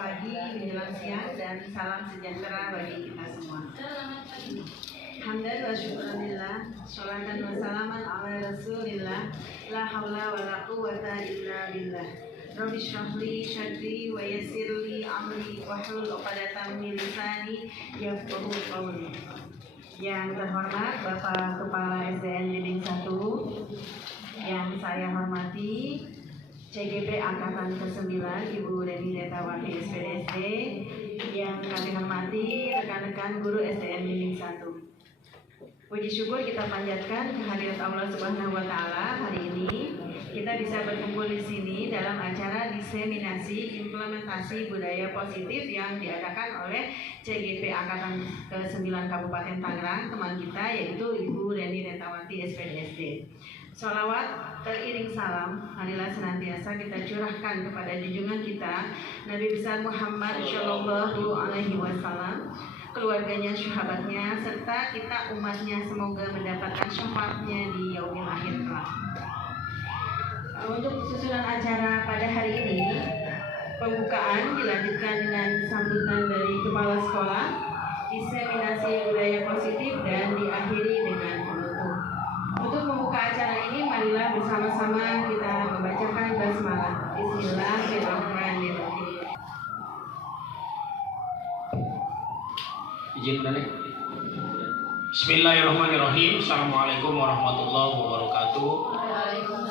pagi, menjelang siang, dan salam sejahtera bagi kita semua. Hamdan wa syukurillah, sholatan wa salaman ala rasulillah, la hawla wa la quwwata illa billah. Rabbi shrahli sadri wa yassirli amri wahlul 'uqdatam min lisani yafqahu qawli. Yang terhormat Bapak Kepala SDN Limbing 1, yang saya hormati CGP Angkatan ke-9 Ibu Reni Retawati SPDSD, yang kami hormati rekan-rekan guru SDN Limbing 1. Puji syukur kita panjatkan kehadirat Allah Subhanahu wa Ta'ala. Hari ini kita bisa berkumpul di sini dalam acara diseminasi implementasi budaya positif yang diadakan oleh CGP Angkatan ke-9 Kabupaten Tangerang, teman kita yaitu Ibu Reni Retawati SPDSD. Sholawat teriring salam marilah senantiasa kita curahkan kepada junjungan kita Nabi besar Muhammad Shallallahu Alaihi Wasallam, keluarganya, sahabatnya, serta kita umatnya, semoga mendapatkan syafaatnya di yaumil akhir kelak. Untuk susunan acara pada hari ini, pembukaan dilanjutkan dengan sambutan dari kepala sekolah, diseminasi budaya positif, dan diakhiri dengan penutup. Untuk membuka acara ini, marilah bersama-sama kita membacakan basmalah. Bismillahirrahmanirrahim. Izin balik. Bismillahirrahmanirrahim. Assalamualaikum warahmatullahi wabarakatuh.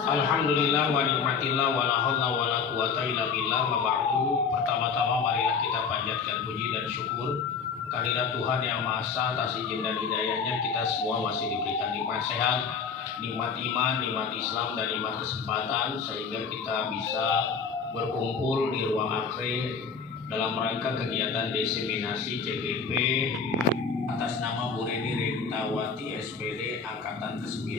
Alhamdulillah wa nikmatillah wa la haula wa la quwata illa billah wa ba'du. Pertama-tama marilah kita panjatkan puji dan syukur kehadirat Tuhan Yang Maha Esa atas izin dan hidayahnya kita semua masih diberikan nikmat sehat, nikmat iman, nikmat Islam, dan nikmat kesempatan sehingga kita bisa berkumpul di ruang akhir dalam rangka kegiatan diseminasi CGP atas nama Bu Reni Retawati SPD Angkatan ke-9.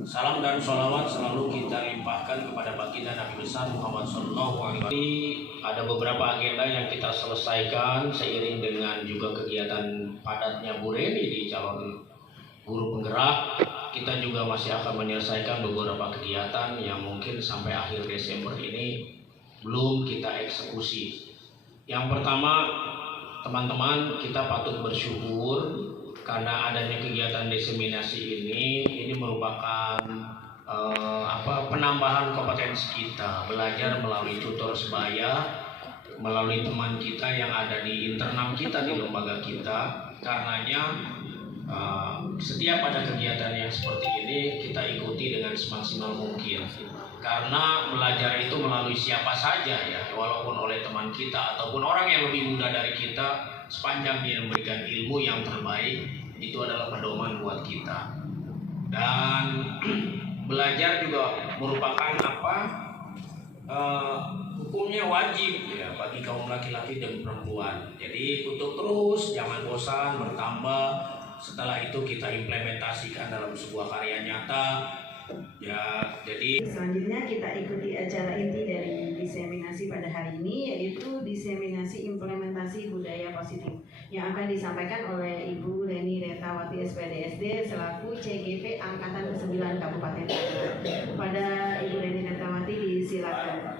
Salam dan sholawat selalu kita limpahkan kepada baginda Nabi besar Muhammad SAW. Ada beberapa agenda yang kita selesaikan seiring dengan juga kegiatan padatnya Bu Reni di calon guru penggerak. Kita juga masih akan menyelesaikan beberapa kegiatan yang mungkin sampai akhir Desember ini belum kita eksekusi. Yang pertama, teman-teman, kita patut bersyukur karena adanya kegiatan diseminasi ini merupakan penambahan kompetensi kita, belajar melalui tutor sebaya, melalui teman kita yang ada di internal kita di lembaga kita. Karenanya setiap ada kegiatan yang seperti ini kita ikuti dengan semaksimal mungkin. Karena belajar itu melalui siapa saja ya, walaupun oleh teman kita ataupun orang yang lebih muda dari kita, sepanjang dia memberikan ilmu yang terbaik, itu adalah pedoman buat kita. Dan belajar juga merupakan hukumnya wajib ya bagi kaum laki-laki dan perempuan. Jadi tutup terus, jangan bosan, bertambah. Setelah itu kita implementasikan dalam sebuah karya nyata. Ya, jadi selanjutnya kita ikuti acara inti dari diseminasi pada hari ini, yaitu diseminasi implementasi budaya positif yang akan disampaikan oleh Ibu Reni Retawati SPDSD selaku CGP Angkatan ke-9 Kabupaten Tangerang. Pada Ibu Reni Retawati disilakan.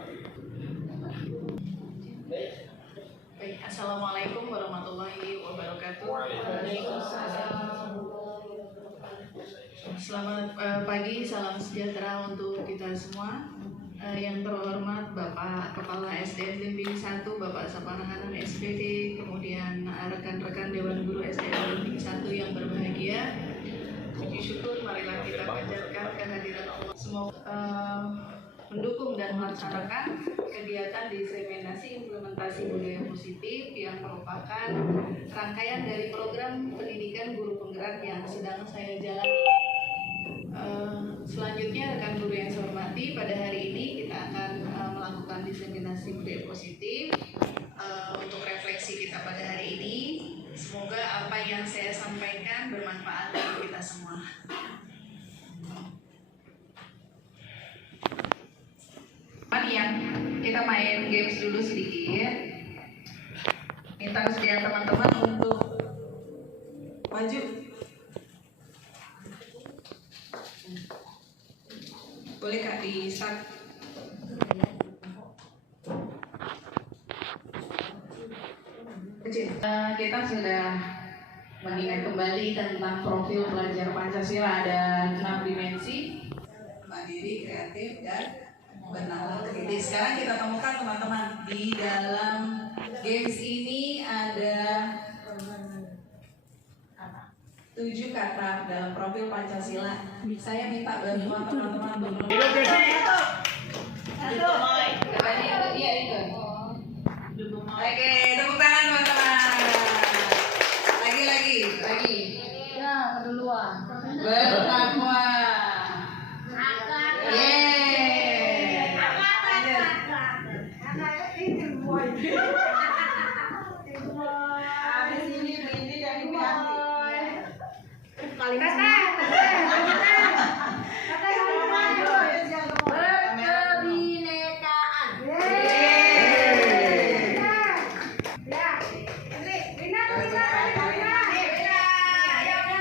Baik, assalamualaikum warahmatullahi wabarakatuh. Waalaikumsalam. Selamat pagi, salam sejahtera untuk kita semua. Yang terhormat Bapak Kepala SDN Limbing 1, Bapak Saparhangan SPD, kemudian rekan-rekan Dewan Guru SDN Limbing 1 yang berbahagia. Puji syukur marilah kita panjatkan kehadiran Allah. Semoga mendukung dan melaksanakan kegiatan diseminasi implementasi budaya positif yang merupakan rangkaian dari program pendidikan guru penggerak yang sedang saya jalani. Selanjutnya rekan guru yang saya hormati, pada hari ini kita akan melakukan diseminasi budaya positif. Untuk refleksi kita pada hari ini, semoga apa yang saya sampaikan bermanfaat bagi kita semua. Yang kita main games dulu sedikit. Minta kesediaan teman-teman untuk maju. Boleh Kak di start. Kita sudah mengingat kembali tentang profil pelajar Pancasila, ada 6 dimensi: mandiri, kreatif, dan bernalar kritis. Sekarang kita temukan teman-teman, di dalam games ini ada 7 kata dalam profil Pancasila. Saya minta bantuan teman-teman untuk iya itu. Oke, tepuk tangan teman-teman. Lagi. Ya, keduluan. Bertakwa. Yeay. Habis ini berhenti dari hati. Berkebinekaan.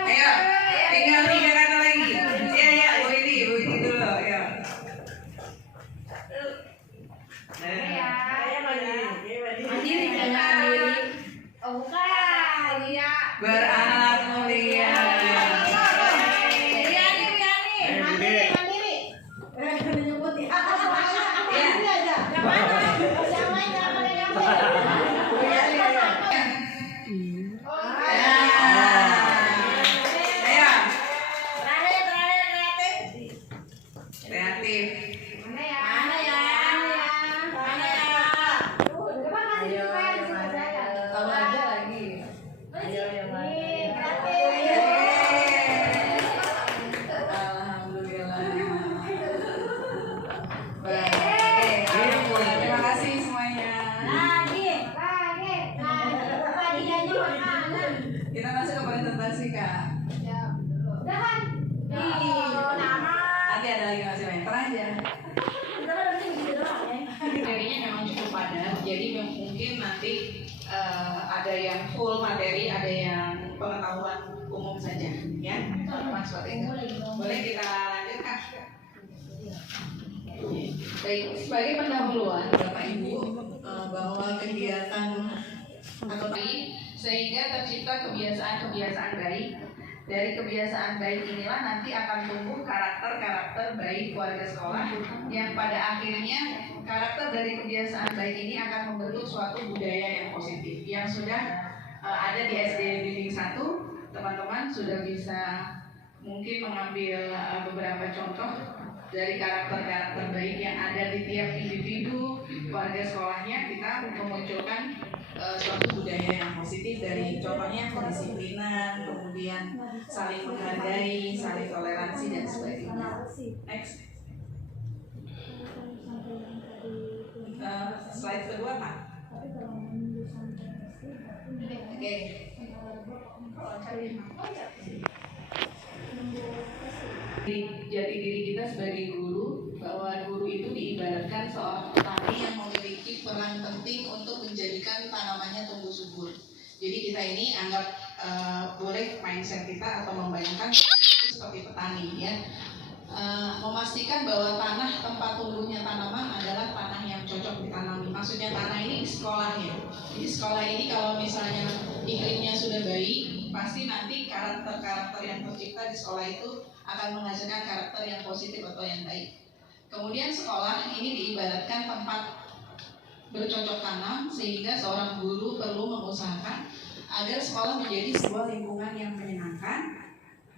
Ayo, tinggal 3 kata lagi. Ya, Bu ini dulu, ayo. Beranak mulia. Kreatif. Tahu aja lagi. Alhamdulillah. Baik. Terima kasih semuanya. Kita masuk ke presentasi, Kak. Nanti ada lagi masih banyak. Tenang aja. Materinya memang cukup padat, jadi mungkin nanti ada yang full materi, ada yang pengetahuan umum saja, ya. Mas Fatin, boleh kita lanjutkan? Baik, sebagai pendahuluan Bapak Ibu, bahwa kegiatan atau sehingga tercipta kebiasaan-kebiasaan baik. Dari kebiasaan baik inilah nanti akan tumbuh karakter-karakter baik keluarga sekolah, yang pada akhirnya karakter dari kebiasaan baik ini akan membentuk suatu budaya yang positif. Yang sudah ada di SD Bimbing 1, teman-teman sudah bisa mungkin mengambil beberapa contoh dari karakter-karakter baik yang ada di tiap individu keluarga sekolahnya. Kita memunculkan suatu budaya yang positif dari contohnya kedisiplinan, kemudian saling menghargai, saling toleransi, dan sebagainya. Next. Slide kedua, Pak. Oke. Jati diri kita sebagai guru, bahwa guru itu diibaratkan seorang petani yang memiliki peran penting untuk menjadikan tanamannya tumbuh subur. Jadi kita ini anggap boleh mindset kita atau membayangkan itu seperti petani, ya. Memastikan bahwa tanah tempat tumbuhnya tanaman adalah tanah yang cocok ditanami. Maksudnya tanah ini sekolah, ya. Jadi sekolah ini kalau misalnya iklimnya sudah baik, pasti nanti karakter-karakter yang tercipta di sekolah itu akan menghasilkan karakter yang positif atau yang baik. Kemudian sekolah ini diibaratkan tempat bercocok tanam, sehingga seorang guru perlu mengusahakan agar sekolah menjadi sebuah lingkungan yang menyenangkan,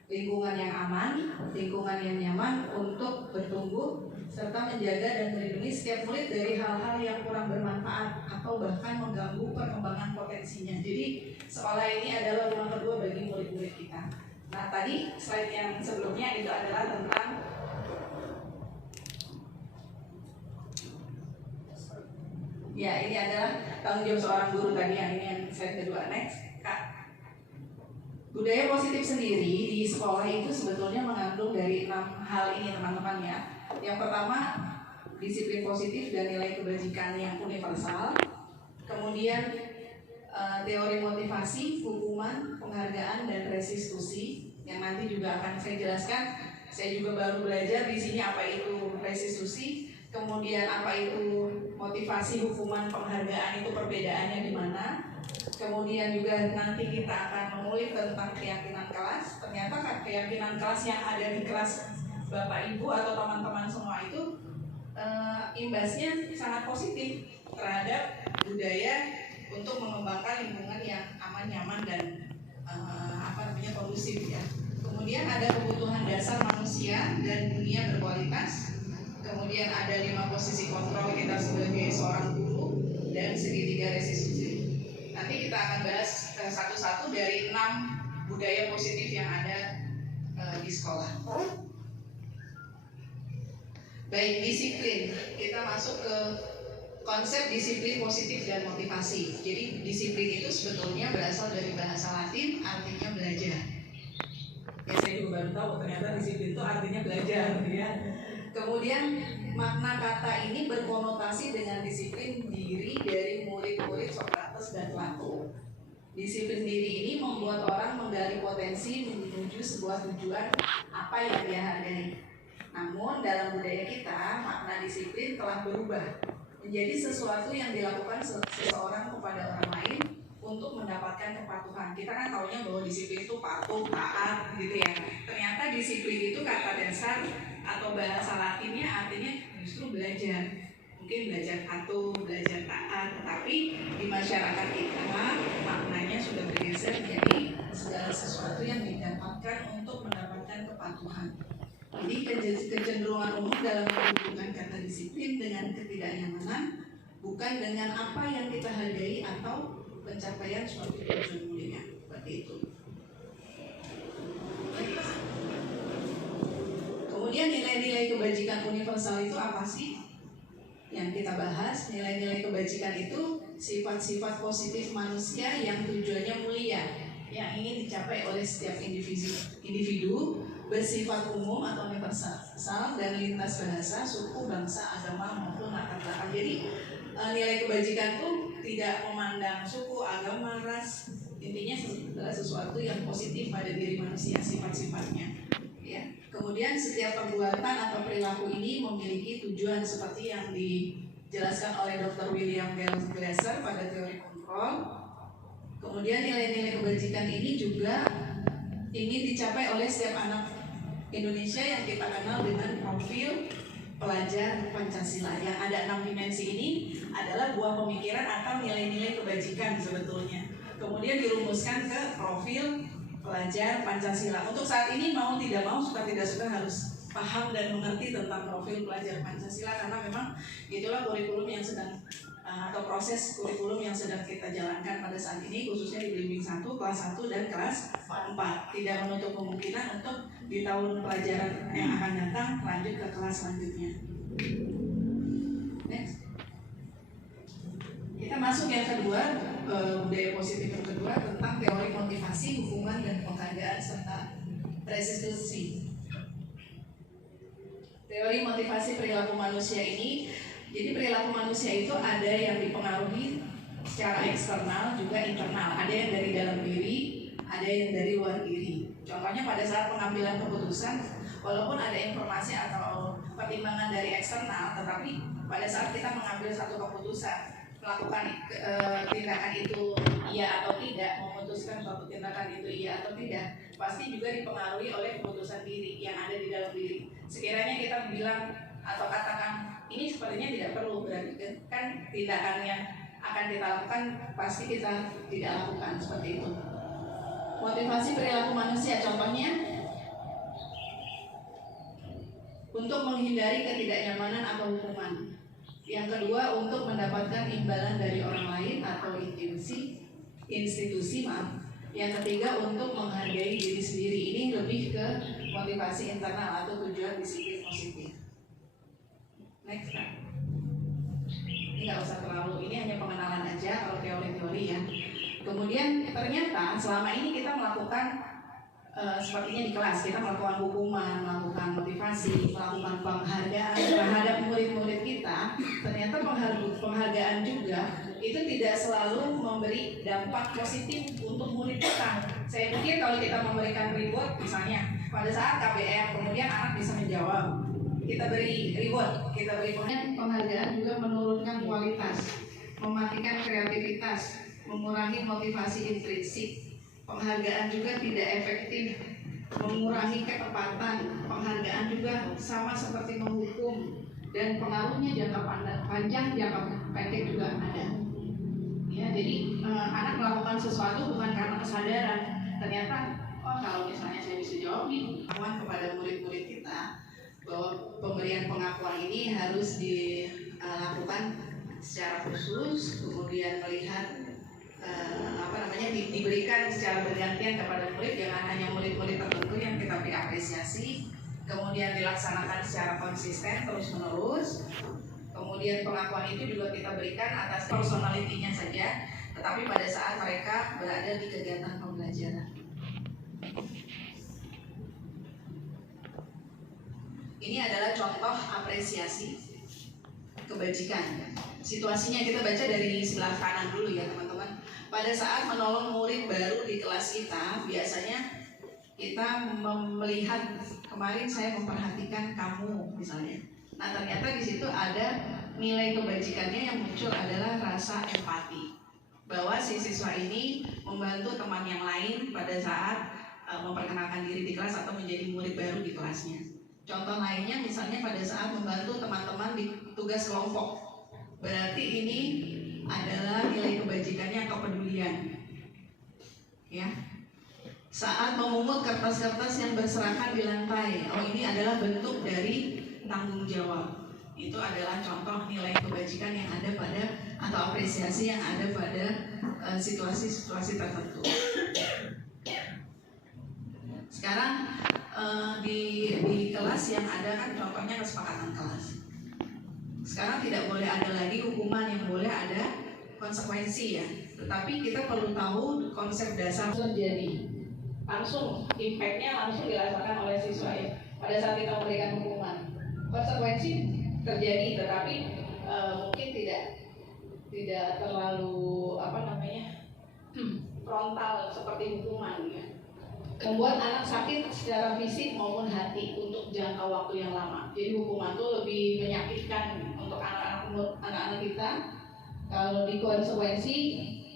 lingkungan yang aman, lingkungan yang nyaman untuk bertumbuh, serta menjaga dan melindungi setiap murid dari hal-hal yang kurang bermanfaat atau bahkan mengganggu perkembangan potensinya. Jadi sekolah ini adalah rumah kedua bagi murid-murid kita. Nah, tadi slide yang sebelumnya itu adalah tentang ya, ini adalah tanggung jawab seorang guru tadi, yang ini yang slide kedua. Next, Kak. Budaya positif sendiri di sekolah itu sebetulnya mengandung dari 6 hal ini, teman-teman, ya. Yang pertama, disiplin positif dan nilai kebajikan yang universal. Kemudian teori motivasi, hukuman, penghargaan, dan restitusi, yang nanti juga akan saya jelaskan. Saya juga baru belajar di sini apa itu restitusi, kemudian apa itu motivasi, hukuman, penghargaan, itu perbedaannya di mana. Kemudian juga nanti kita akan mengulik tentang keyakinan kelas. Ternyata keyakinan kelas yang ada di kelas Bapak Ibu atau teman-teman semua itu imbasnya sangat positif terhadap budaya untuk mengembangkan lingkungan yang aman, nyaman dan kondusif ya. Kemudian ada kebutuhan dasar manusia dan dunia berkualitas. Kemudian ada 5 posisi kontrol kita sebagai seorang guru dan segitiga restitusi. Nanti kita akan bahas satu-satu dari 6 budaya positif yang ada di sekolah. Baik, disiplin. Kita masuk ke konsep disiplin positif dan motivasi. Jadi disiplin itu sebetulnya berasal dari bahasa Latin, artinya belajar. Ya, saya juga baru tahu ternyata disiplin itu artinya belajar, ya. Kemudian makna kata ini berkonotasi dengan disiplin diri dari murid-murid Sokrates dan Plato. Disiplin diri ini membuat orang menggali potensi menuju sebuah tujuan apa yang dia hargai. Namun dalam budaya kita, makna disiplin telah berubah menjadi sesuatu yang dilakukan seseorang kepada orang lain untuk mendapatkan kepatuhan. Kita kan taunya bahwa disiplin itu patuh, taat, gitu ya. Ternyata disiplin itu kata dasar atau bahasa Latinnya artinya justru belajar. Mungkin belajar patuh, belajar taat, tetapi di masyarakat kita maknanya sudah bergeser menjadi segala sesuatu yang didapatkan untuk mendapatkan kepatuhan. Jadi kecenderungan umum dalam menghubungkan kata disiplin dengan ketidaknyamanan bukan dengan apa yang kita hargai atau pencapaian suatu tujuan mulia, seperti itu. Kemudian nilai-nilai kebajikan universal itu apa sih? Yang kita bahas, nilai-nilai kebajikan itu sifat-sifat positif manusia yang tujuannya mulia, yang ingin dicapai oleh setiap individu bersifat umum atau universal dan lintas bahasa, suku, bangsa, agama maupun latar belakang. Jadi nilai kebajikan itu tidak memandang suku, agama, ras. Intinya adalah sesuatu yang positif pada diri manusia, sifat-sifatnya. Ya. Kemudian setiap perbuatan atau perilaku ini memiliki tujuan seperti yang dijelaskan oleh Dr. William Glasser pada teori kontrol. Kemudian nilai-nilai kebajikan ini juga ingin dicapai oleh setiap anak Indonesia yang kita kenal dengan profil pelajar Pancasila. Yang ada 6 dimensi ini adalah buah pemikiran atau nilai-nilai kebajikan sebetulnya. Kemudian dirumuskan ke profil pelajar Pancasila. Untuk saat ini mau tidak mau, suka tidak suka harus paham dan mengerti tentang profil pelajar Pancasila karena memang itulah kurikulum yang sedang atau proses kurikulum yang sedang kita jalankan pada saat ini, khususnya di bimbing 1, kelas 1 dan kelas 4. Tidak menutup kemungkinan untuk di tahun pelajaran yang akan datang lanjut ke kelas selanjutnya. Next. Kita masuk yang kedua, budaya positif yang kedua tentang teori motivasi, hubungan dan penghargaan serta restitusi. Teori motivasi perilaku manusia ini, jadi perilaku manusia itu ada yang dipengaruhi secara eksternal juga internal. Ada yang dari dalam diri, ada yang dari luar diri. Contohnya pada saat pengambilan keputusan, walaupun ada informasi atau pertimbangan dari eksternal, tetapi pada saat kita mengambil satu keputusan, melakukan tindakan itu iya atau tidak, memutuskan suatu tindakan itu iya atau tidak, pasti juga dipengaruhi oleh keputusan diri yang ada di dalam diri. Sekiranya kita bilang atau katakan ini sepertinya tidak perlu, berarti kan tindakan yang akan kita lakukan pasti kita tidak lakukan, seperti itu. Motivasi perilaku manusia contohnya untuk menghindari ketidaknyamanan atau hukuman. Yang kedua, untuk mendapatkan imbalan dari orang lain atau institusi. Yang ketiga, untuk menghargai diri sendiri. Ini lebih ke motivasi internal atau tujuan disiplin positif. Next. Ini nggak usah terlalu, ini hanya pengenalan aja kalau teori-teori ya. Kemudian ternyata selama ini kita melakukan sepertinya di kelas kita melakukan hukuman, melakukan motivasi, melakukan penghargaan terhadap murid-murid kita. Ternyata penghargaan juga itu tidak selalu memberi dampak positif untuk murid kita. Saya pikir kalau kita memberikan reward, misalnya pada saat KBM, kemudian anak bisa menjawab, kita beri reward, kita beri penghargaan juga menurunkan kualitas, mematikan kreativitas, mengurangi motivasi intrinsik, penghargaan juga tidak efektif, mengurangi ketepatan, penghargaan juga sama seperti menghukum, dan pengaruhnya jangka panjang, jangka pendek juga ada. Ya, jadi anak melakukan sesuatu bukan karena kesadaran. Ternyata, oh kalau misalnya saya bisa jawab nih, kepada murid-murid kita bahwa pemberian pengakuan ini harus dilakukan secara khusus, kemudian melihat diberikan secara bergantian kepada murid, jangan hanya murid-murid tertentu yang kita beri apresiasi, kemudian dilaksanakan secara konsisten terus-menerus. Kemudian pengakuan itu juga kita berikan atas personalitinya saja, tetapi pada saat mereka berada di kegiatan pembelajaran. Ini adalah contoh apresiasi kebajikan. Situasinya kita baca dari sebelah kanan dulu ya teman-teman. Pada saat menolong murid baru di kelas kita, biasanya kita melihat, kemarin saya memperhatikan kamu misalnya. Nah ternyata di situ ada nilai kebajikannya yang muncul adalah rasa empati, bahwa si siswa ini membantu teman yang lain pada saat memperkenalkan diri di kelas atau menjadi murid baru di kelasnya. Contoh lainnya misalnya pada saat membantu teman-teman di tugas kelompok, berarti ini adalah nilai kebajikannya kepedulian. Ya. Saat memungut kertas-kertas yang berserakan di lantai, oh ini adalah bentuk dari tanggung jawab. Itu adalah contoh nilai kebajikan yang ada pada, atau apresiasi yang ada pada situasi-situasi tertentu. Sekarang di kelas yang ada kan contohnya kesepakatan kelas. Sekarang tidak boleh ada lagi hukuman, yang boleh ada konsekuensi ya. Tetapi kita perlu tahu konsep dasar terjadi. Langsung impact-nya langsung dirasakan oleh siswa ya. Pada saat kita memberikan hukuman, konsekuensi terjadi, tetapi mungkin tidak terlalu frontal seperti hukuman ya. Membuat anak sakit secara fisik maupun hati untuk jangka waktu yang lama. Jadi hukuman itu lebih menyakitkan untuk anak-anak kita. Kalau di konsekuensi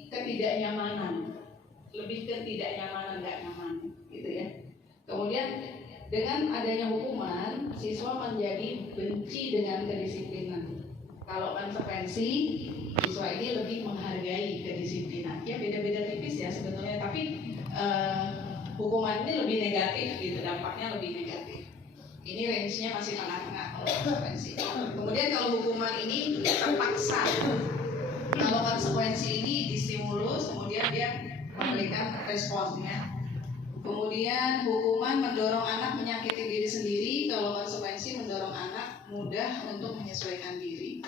ketidaknyamanan, lebih ketidaknyamanan, nggak nyaman gitu ya. Kemudian dengan adanya hukuman, siswa menjadi benci dengan kedisiplinan. Kalau konsekuensi, siswa ini lebih menghargai kedisiplinan. Ya beda-beda tipis ya sebetulnya, tapi hukuman ini lebih negatif gitu, dampaknya lebih negatif. Ini range-nya masih tengah-tengah kalau konsekuensi. Kemudian kalau hukuman ini terpaksa, kalau konsekuensi ini distimulus, kemudian dia memberikan responnya. Kemudian hukuman mendorong anak menyakiti diri sendiri, kalau konsekuensi mendorong anak mudah untuk menyesuaikan diri.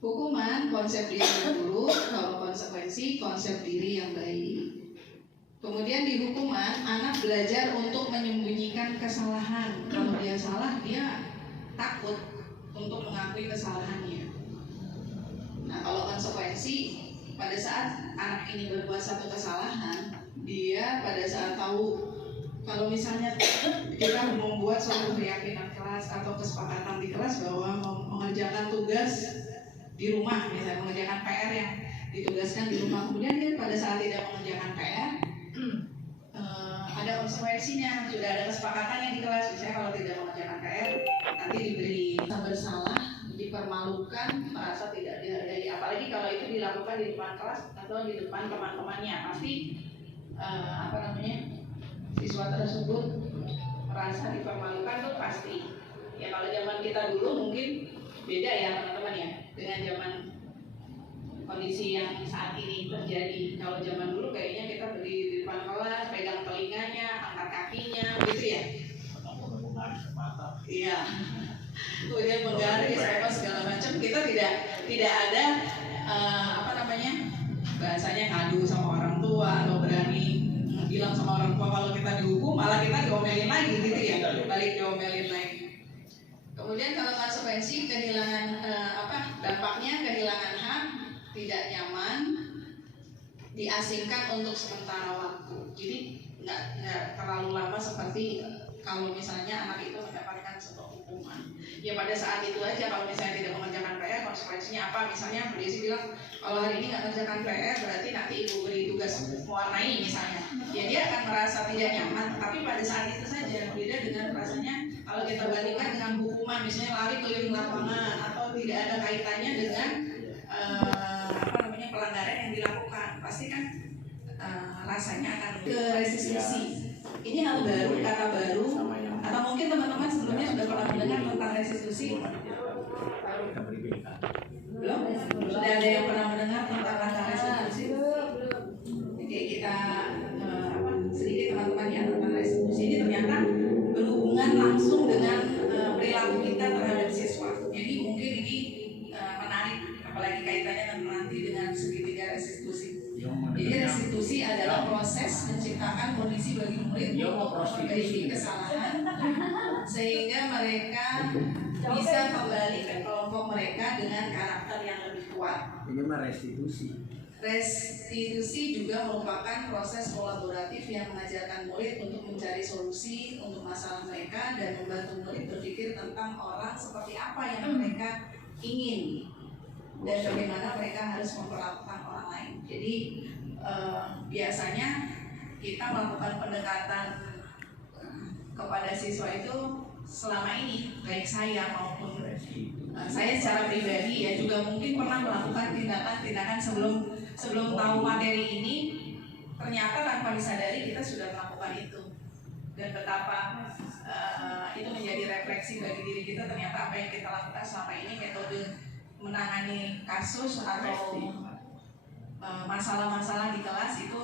Hukuman konsep diri yang buruk, kalau konsekuensi konsep diri yang baik. Kemudian di hukuman anak belajar untuk menyembunyikan kesalahan. Kalau dia salah, dia takut untuk mengakui kesalahannya. Nah kalau konsekuensi, pada saat anak ini berbuat satu kesalahan, dia pada saat tahu, kalau misalnya kita membuat suatu keyakinan kelas atau kesepakatan di kelas bahwa mengerjakan tugas di rumah, misalnya mengerjakan PR yang ditugaskan di rumah, kemudian dia pada saat tidak mengerjakan PR, ada konsekuensinya, sudah ada kesepakatannya di kelas. Misalnya kalau tidak mengerjakan PR, nanti diberi bersalah, dipermalukan, merasa tidak dihargai. Apalagi kalau itu dilakukan di depan kelas atau di depan teman-temannya, pasti siswa tersebut merasa dipermalukan tuh pasti. Ya kalau zaman kita dulu mungkin beda ya teman-teman ya, dengan zaman kondisi yang saat ini terjadi. Kalau zaman dulu kayaknya kita berdiri di depan kelas, pegang telinganya, angkat kakinya, gitu ya. Iya. Kemudian menggaris apa segala macam. Kita tidak ada bahasanya ngadu sama orang tua atau berani bilang sama orang tua kalau kita dihukum, malah kita diomelin lagi gitu ya, balik diomelin lagi. Kemudian kalau konsekuensi kehilangan dampaknya kehilangan hak, tidak nyaman, diasingkan untuk sementara waktu. Jadi nggak terlalu lama seperti kalau misalnya anak itu mendapatkan sebuah hukuman. Ya pada saat itu aja, kalau misalnya tidak mengerjakan PR, konsekuensinya apa? Misalnya Bu Desi bilang kalau hari ini nggak mengerjakan PR, berarti nanti Ibu mewarnai misalnya, ya dia akan merasa tidak nyaman. Tapi pada saat itu saja, beda dengan rasanya kalau kita bandingkan dengan hukuman, misalnya lari keliling lapangan atau tidak ada kaitannya dengan pelanggaran yang dilakukan, pasti kan rasanya akan ke restitusi. Ini hal baru, kata baru, atau mungkin teman-teman sebelumnya sudah pernah mendengar tentang restitusi? Belum? Sudah ada yang pernah mendengar tentang kata restitusi? Oke, kita sedikit teman-teman ya tentang restitusi ini ternyata berhubungan langsung dengan perilaku kita terhadap siswa. Jadi mungkin ini menarik, apalagi kaitannya nanti dengan segitiga restitusi. Jadi restitusi adalah proses menciptakan kondisi bagi murid untuk memperbaiki kesalahan sehingga mereka bisa kembali ke kelompok mereka dengan karakter yang lebih kuat. Ini mah restitusi. Restitusi juga merupakan proses kolaboratif yang mengajarkan murid untuk mencari solusi untuk masalah mereka dan membantu murid berpikir tentang orang seperti apa yang mereka ingin dan bagaimana mereka harus memperlakukan orang lain. Jadi biasanya kita melakukan pendekatan kepada siswa itu selama ini, baik saya maupun saya secara pribadi ya juga mungkin pernah melakukan tindakan-tindakan sebelum tahu materi ini, ternyata tanpa disadari kita sudah melakukan itu, dan betapa itu menjadi refleksi bagi diri kita. Ternyata apa yang kita lakukan selama ini, metode menangani kasus atau masalah-masalah di kelas itu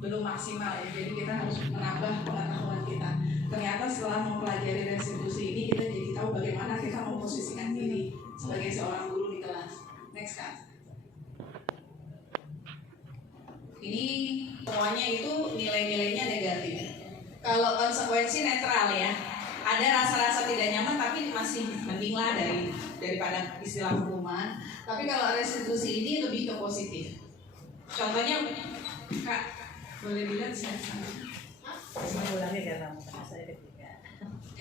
belum maksimal ya. Jadi kita harus menambah pengetahuan kita. Ternyata setelah mempelajari restitusi ini, kita jadi tahu bagaimana kita memposisikan diri sebagai seorang guru di kelas. Next kan. Ini semuanya itu nilai-nilainya negatif. Kalau konsekuensi netral ya, ada rasa-rasa tidak nyaman tapi masih mending lah daripada istilah hukuman. Tapi kalau restitusi ini lebih ke positif. Contohnya, Kak, boleh dilihat saya.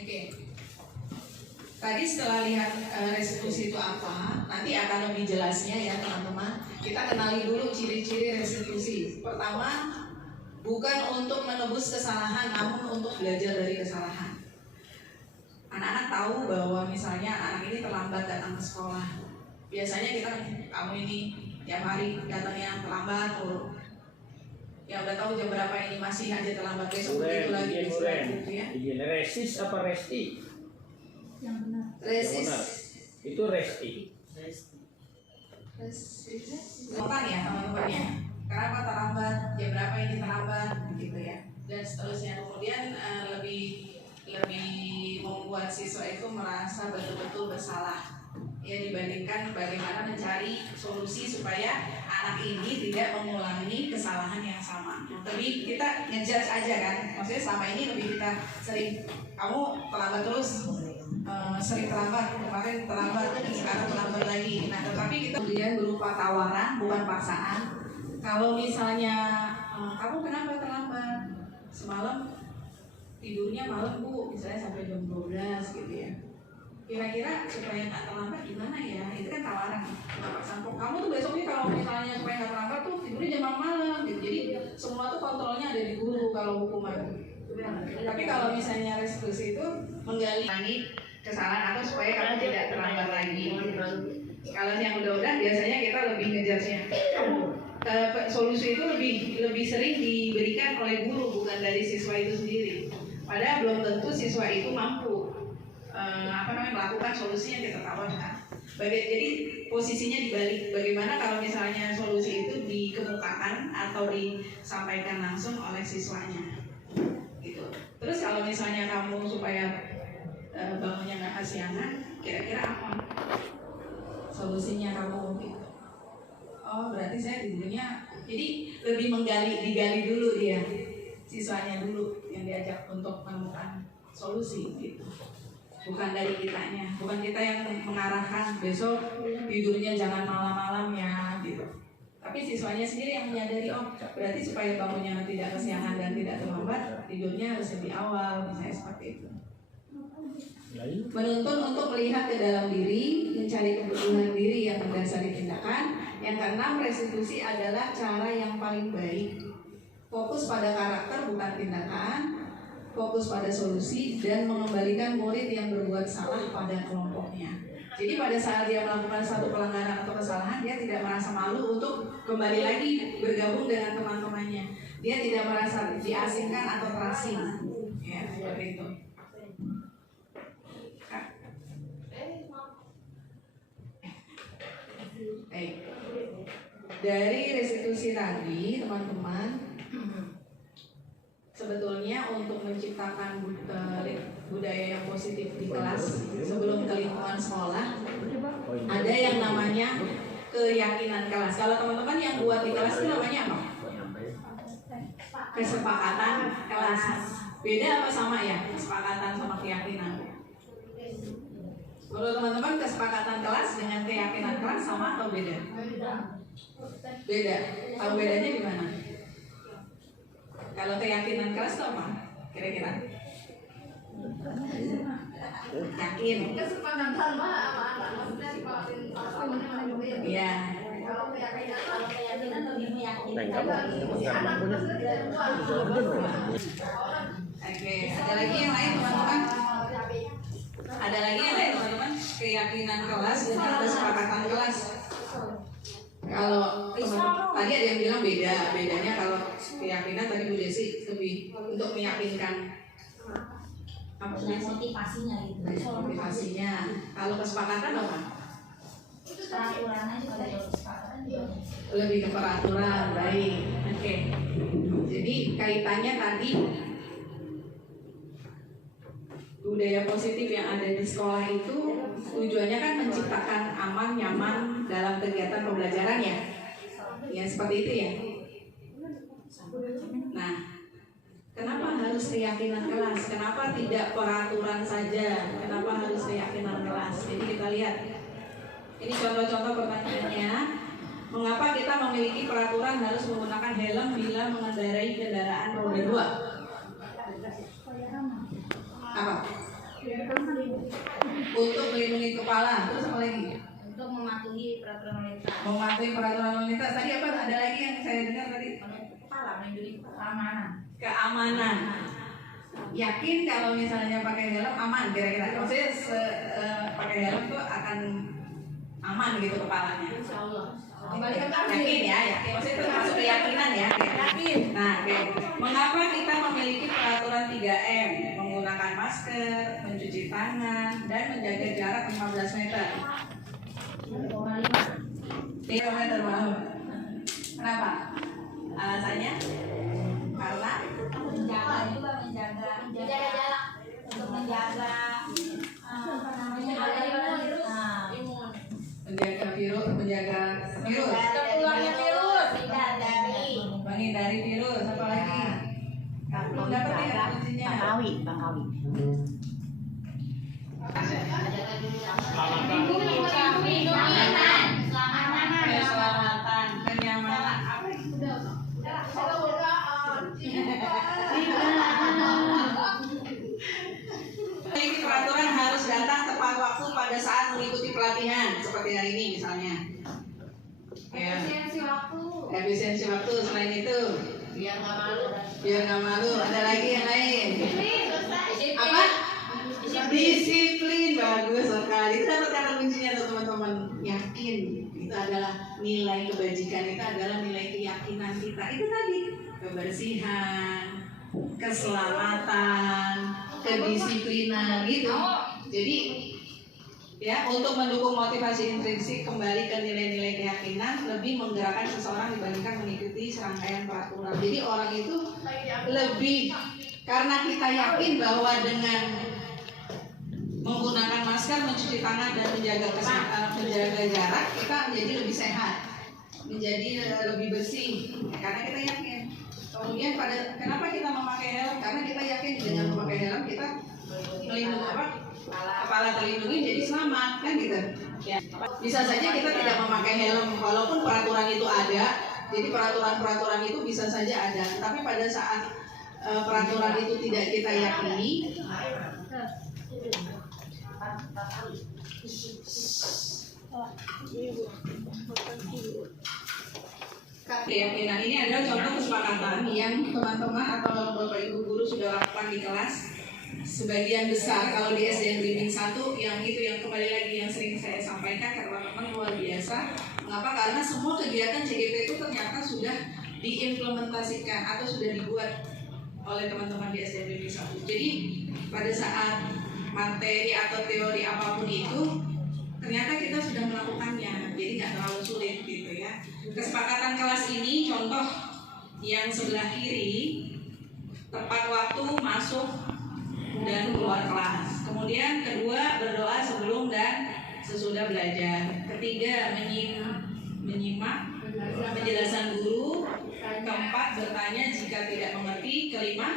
Oke. Tadi setelah lihat restitusi itu apa, nanti akan lebih jelasnya ya teman-teman. Kita kenali dulu ciri-ciri restitusi. Pertama, bukan untuk menebus kesalahan, namun untuk belajar dari kesalahan. Anak-anak tahu bahwa misalnya anak ini terlambat datang ke sekolah. Biasanya kita, kamu ini tiap hari datangnya terlambat, ya udah tahu jam berapa ini masih aja terlambat, besok begitu lagi gitu ya. Resis apa resti? Yang benar. Resis. Itu resti. Bukan ya teman-teman ya. Kenapa terlambat? Jam berapa ini terlambat? Begitu ya. Dan seterusnya. Kemudian lebih membuat siswa itu merasa betul-betul bersalah ya, dibandingkan bagaimana mencari solusi supaya anak ini tidak mengulangi kesalahan yang sama. Tapi kita ngejudge aja kan, maksudnya selama ini lebih kita sering, kamu terlambat terus, sering terlambat, kemarin terlambat, sekarang terlambat lagi. Nah tetapi kita kemudian berupa tawaran, bukan paksaan. Kalau misalnya kamu kenapa terlambat? Semalam tidurnya malam Bu, misalnya sampai jam 12 gitu ya. Kira-kira supaya nggak terlambat gimana ya? Itu kan tawaran. Kamu tuh besoknya kalau misalnya supaya nggak terlambat tuh tidurnya jam malam gitu. Jadi semua tuh kontrolnya ada di guru kalau hukuman. Tapi kalau misalnya restitusi itu menggali kesalahan atau supaya kamu tidak terlambat lagi. Kalau yang udah-udah biasanya kita lebih ngejarnya. Solusi itu lebih sering diberikan oleh guru, bukan dari siswa itu sendiri. Padahal belum tentu siswa itu mampu melakukan solusi yang kita tawarkan. Jadi posisinya dibalik. Bagaimana kalau misalnya solusi itu dikemukakan atau disampaikan langsung oleh siswanya, gitu. Terus kalau misalnya kamu supaya bangunnya nggak kasiangan, kira-kira apa solusinya kamu? Gitu. Oh berarti saya tidurnya, jadi lebih digali dulu dia, siswanya dulu yang diajak untuk menemukan solusi gitu. Bukan dari kitanya, bukan kita yang mengarahkan besok tidurnya jangan malam-malamnya gitu. Tapi siswanya sendiri yang menyadari, oh berarti supaya bangunnya tidak kesiangan dan tidak terlambat, tidurnya harus lebih awal, misalnya seperti itu. Menuntun untuk melihat ke dalam diri, mencari kebutuhan diri yang berdasar tindakan, Yang keenam, restitusi adalah cara yang paling baik. Fokus pada karakter bukan tindakan, fokus pada solusi, dan mengembalikan murid yang berbuat salah pada kelompoknya. Jadi pada saat dia melakukan satu pelanggaran atau kesalahan, dia tidak merasa malu untuk kembali lagi bergabung dengan teman-temannya. Dia tidak merasa diasingkan atau terasing. Ya, seperti itu. Baik. Dari restitusi tadi, teman-teman, sebetulnya untuk menciptakan budaya yang positif di kelas sebelum ke lingkungan sekolah, ada yang namanya keyakinan kelas. Kalau teman-teman yang buat di kelas itu namanya apa? Kesepakatan kelas. Beda apa sama ya? Kesepakatan sama keyakinan. Menurut teman-teman, kesepakatan kelas dengan keyakinan kelas sama atau beda? Beda. Tahu bedanya di mana? Kalau keyakinan kelas itu apa? Kira-kira? Yakin. Kesepakatan Iya. Kalau keyakinan lebih meyakinkan. Oke, ada lagi yang lain teman-teman? Ada lagi yang lain teman-teman? Keyakinan kelas dengan kesepakatan kelas. Kalau teman-teman tadi ada yang bilang beda, bedanya kalau keyakinan tadi Bu Desi lebih untuk meyakinkan apa Motivasinya gitu. motivasinya. Kalau kesepakatan apa? Peraturan aja kalau kesepakatan Lebih ke peraturan, baik. Oke. Jadi kaitannya tadi budaya positif yang ada di sekolah itu tujuannya kan menciptakan aman, nyaman dalam kegiatan pembelajaran ya. Ya seperti itu ya. Nah, kenapa harus keyakinan kelas? Kenapa tidak peraturan saja? Kenapa harus keyakinan kelas? Jadi kita lihat. Ini contoh-contoh pertanyaannya. Mengapa kita memiliki peraturan harus menggunakan helm bila mengendarai kendaraan roda 2? Apa? Untuk melindungi kepala. Terus apa lagi? untuk mematuhi peraturan lalu lintas. Mematuhi peraturan lalu lintas. Tadi apa? Ada lagi yang saya dengar tadi? Kepala melindungi keamanan. Keamanan. Yakin kalau misalnya pakai helm aman kira-kira? Maksudnya pakai helm tuh akan aman gitu kepalanya? Insya Allah. Yakin ya, yakin. Maksudnya itu termasuk keyakinan ya. Yakin. Nah, oke. Mengapa kita memiliki peraturan 3M? Menggunakan masker, mencuci tangan, dan menjaga jarak 15 meter. 3 meter malam. Kenapa? Alasannya? Karena Menjaga juga menjaga jarak untuk menjaga apa namanya imun. menjaga virus, Tertulangnya virus tidak dari menghindari virus, apa lagi? Belum dapat ya kuncinya. Bangkawi. Keselamatan, kenyamanan, apa itu? Memiliki peraturan harus datang tepat waktu pada saat mengikuti pelatihan seperti hari ini misalnya. Ya. Efisiensi waktu. Selain itu, biar nggak malu. Ada lagi yang lain? Apa? Disiplin. Bagus sekali. Itu dapat kata kuncinya tuh teman-teman. Yakin. Itu adalah nilai kebajikan. Itu adalah nilai keyakinan kita. Itu tadi kebersihan, keselamatan, kedisiplinan gitu. Jadi ya, untuk mendukung motivasi intrinsik kembali ke nilai-nilai keyakinan lebih menggerakkan seseorang dibandingkan mengikuti serangkaian peraturan. Jadi orang itu lebih, karena kita yakin bahwa dengan menggunakan masker, mencuci tangan, dan menjaga jarak, kita menjadi lebih sehat, menjadi lebih bersih, karena kita yakin. Kemudian kenapa kita memakai helm? Karena kita yakin dengan memakai helm kita melindungi kepala terlindungi, jadi selamat kan gitu. Ya. Bisa saja kita tidak memakai helm walaupun peraturan itu ada. Jadi peraturan itu bisa saja ada. Tapi pada saat peraturan itu tidak kita yakini, Keyakinan ini adalah contoh kesepakatan yang teman-teman atau bapak ibu guru sudah lakukan di kelas. Sebagian besar kalau di SDN Blimbing 1 yang itu yang kembali lagi yang sering saya sampaikan ke teman-teman luar biasa. Mengapa? Karena semua kegiatan CGP itu ternyata sudah diimplementasikan atau sudah dibuat oleh teman-teman di SDN Blimbing 1. Jadi pada saat materi atau teori apapun itu ternyata kita sudah melakukannya, jadi nggak terlalu sulit gitu ya. Kesepakatan kelas ini contoh yang sebelah kiri, tepat waktu masuk dan keluar kelas. Kemudian kedua, berdoa sebelum dan sesudah belajar. Ketiga, menyimak penjelasan guru. Keempat, bertanya jika tidak mengerti. Kelima,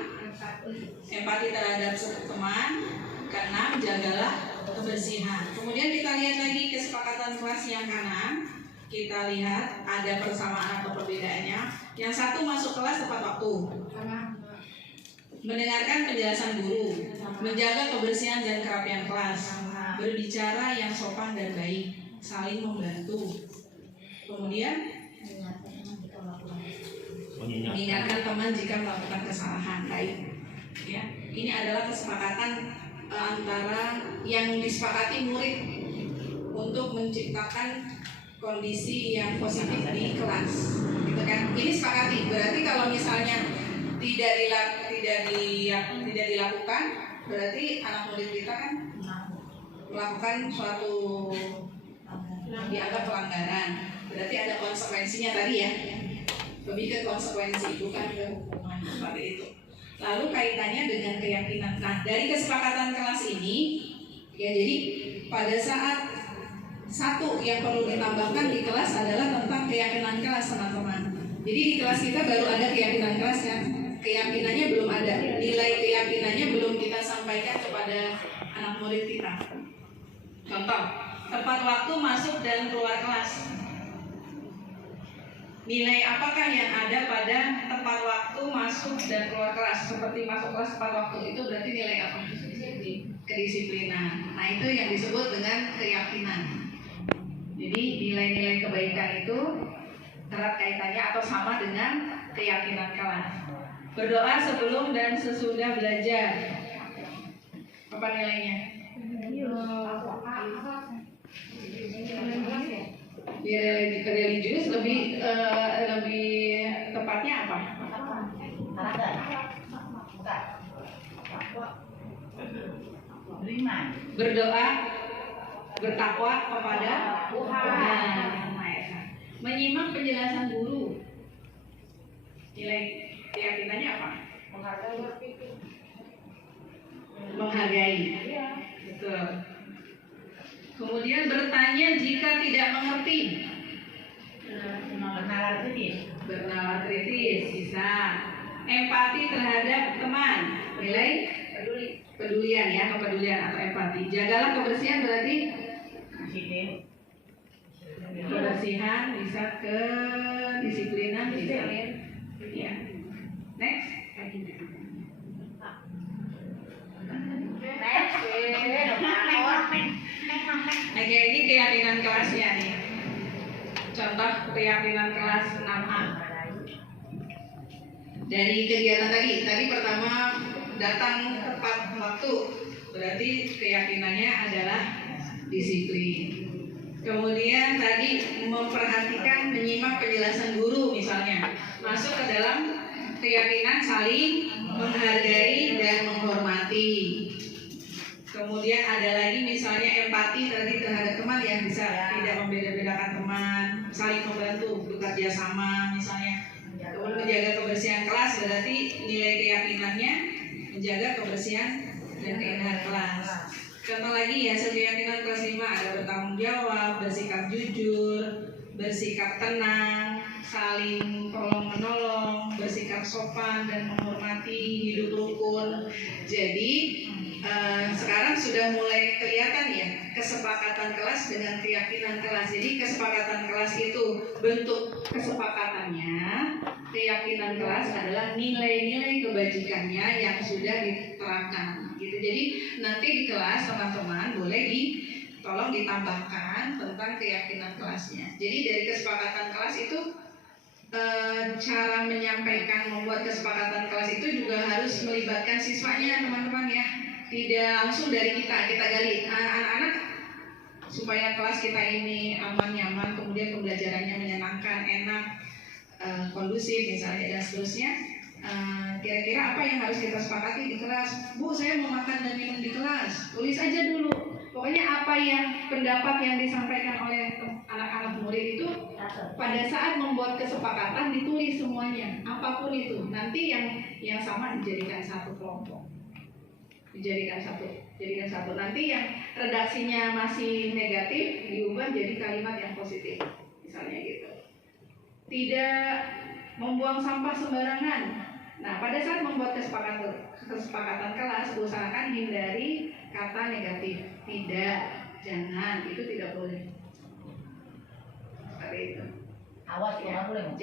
empati terhadap teman. Keenam, jagalah kebersihan. Kemudian kita lihat lagi kesepakatan kelas yang kanan. Kita lihat ada persamaan atau perbedaannya. Yang satu masuk kelas tepat waktu, mendengarkan penjelasan guru, menjaga kebersihan dan kerapian kelas, berbicara yang sopan dan baik, saling membantu. Kemudian mengingatkan teman jika melakukan kesalahan. Baik, ya. Ini adalah kesepakatan antara yang disepakati murid untuk menciptakan kondisi yang positif di kelas, gitu kan? Ini sepakati. Berarti kalau misalnya tidak dilakukan, berarti anak murid kita kan melakukan suatu dianggap pelanggaran. Berarti ada konsekuensinya tadi ya. Lebih ke konsekuensi, bukan ke hukuman seperti itu. Lalu kaitannya dengan keyakinan. Nah, dari kesepakatan kelas ini, ya jadi pada saat satu yang perlu ditambahkan di kelas adalah tentang keyakinan kelas, teman-teman. Jadi di kelas kita baru ada keyakinan kelas ya. Keyakinannya belum ada, nilai keyakinannya belum kita sampaikan kepada anak murid kita. Contoh, tepat waktu masuk dan keluar kelas. Nilai apakah yang ada pada tepat waktu masuk dan keluar kelas? Seperti masuk kelas tepat waktu itu berarti nilai apa? Kedisiplinan. Nah, itu yang disebut dengan keyakinan. Jadi nilai-nilai kebaikan itu erat kaitannya atau sama dengan keyakinan kelas. Berdoa sebelum dan sesudah belajar. Apa nilainya? Di religius lebih tepatnya apa? Berdoa, bertakwa kepada Tuhan. Menyimak penjelasan guru. Nilai keyakinannya apa? Menghargai. Betul. Kemudian bertanya jika tidak mengerti. Bernalar kritis bisa. Empati terhadap teman. Nilai pedulian ya, kepedulian atau empati. Jagalah kebersihan berarti kebersihan bisa ke disiplinan bisa. Ya. Next. Oke, ini keyakinan kelasnya nih. Contoh keyakinan kelas 6A. Dari kegiatan tadi pertama datang tepat waktu, berarti keyakinannya adalah disiplin. Kemudian tadi memperhatikan, menyimak penjelasan guru misalnya, masuk ke dalam keyakinan saling menghargai dan menghormati. Kemudian ada lagi misalnya empati tadi terhadap teman yang bisa tidak membeda-bedakan teman, saling membantu, bekerja sama misalnya. Kemudian menjaga kebersihan kelas berarti nilai keyakinannya menjaga kebersihan dan keindahan kelas. Contoh lagi ya, keyakinan kelas 5 ada bertanggung jawab, bersikap jujur, bersikap tenang, saling tolong menolong, bersikap sopan dan menghormati, hidup rukun. Jadi sekarang sudah mulai kelihatan ya kesepakatan kelas dengan keyakinan kelas. Jadi kesepakatan kelas itu bentuk kesepakatannya, keyakinan kelas adalah nilai-nilai kebajikannya yang sudah diterapkan gitu. Jadi nanti di kelas teman-teman boleh tolong ditambahkan tentang keyakinan kelasnya. Jadi dari kesepakatan kelas itu cara menyampaikan membuat kesepakatan kelas itu juga harus melibatkan siswanya teman-teman ya. Tidak langsung dari kita gali anak-anak supaya kelas kita ini aman nyaman, kemudian pembelajarannya menyenangkan, enak, kondusif misalnya dan seterusnya. Kira-kira apa yang harus kita sepakati di kelas? Bu, saya mau makan dan minum di kelas. Tulis aja dulu. Pokoknya apa yang pendapat yang disampaikan oleh anak-anak murid itu pada saat membuat kesepakatan ditulis semuanya, apapun itu. Nanti yang sama dijadikan satu kelompok. Dijadikan satu. Nanti yang redaksinya masih negatif diubah jadi kalimat yang positif. Misalnya gitu. Tidak membuang sampah sembarangan. Nah, pada saat membuat kesepakatan kelas, usahakan hindari kata negatif. Tidak, jangan, itu tidak boleh. Seperti itu. Awas ya, boleh.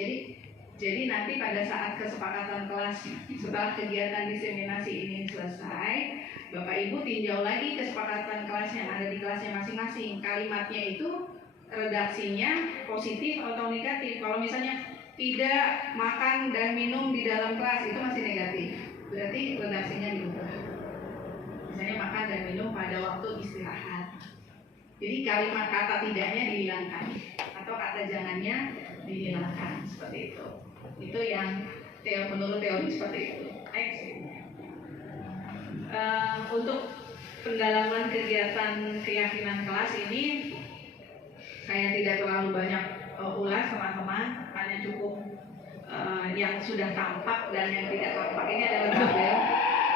Jadi nanti pada saat kesepakatan kelas setelah kegiatan diseminasi ini selesai, Bapak Ibu tinjau lagi kesepakatan kelas yang ada di kelasnya masing-masing. Kalimatnya itu redaksinya positif atau negatif. Kalau misalnya tidak makan dan minum di dalam kelas itu masih negatif, berarti redaksinya diubah. Misalnya makan dan minum pada waktu istirahat. Jadi kalimat kata tidaknya dihilangkan atau kata jangannya dihilangkan, seperti itu. Itu yang menurut teori seperti itu. Next. Untuk pendalaman kegiatan keyakinan kelas ini saya tidak terlalu banyak ulas teman-teman, hanya cukup yang sudah tampak dan yang tidak tampak ini adalah tabel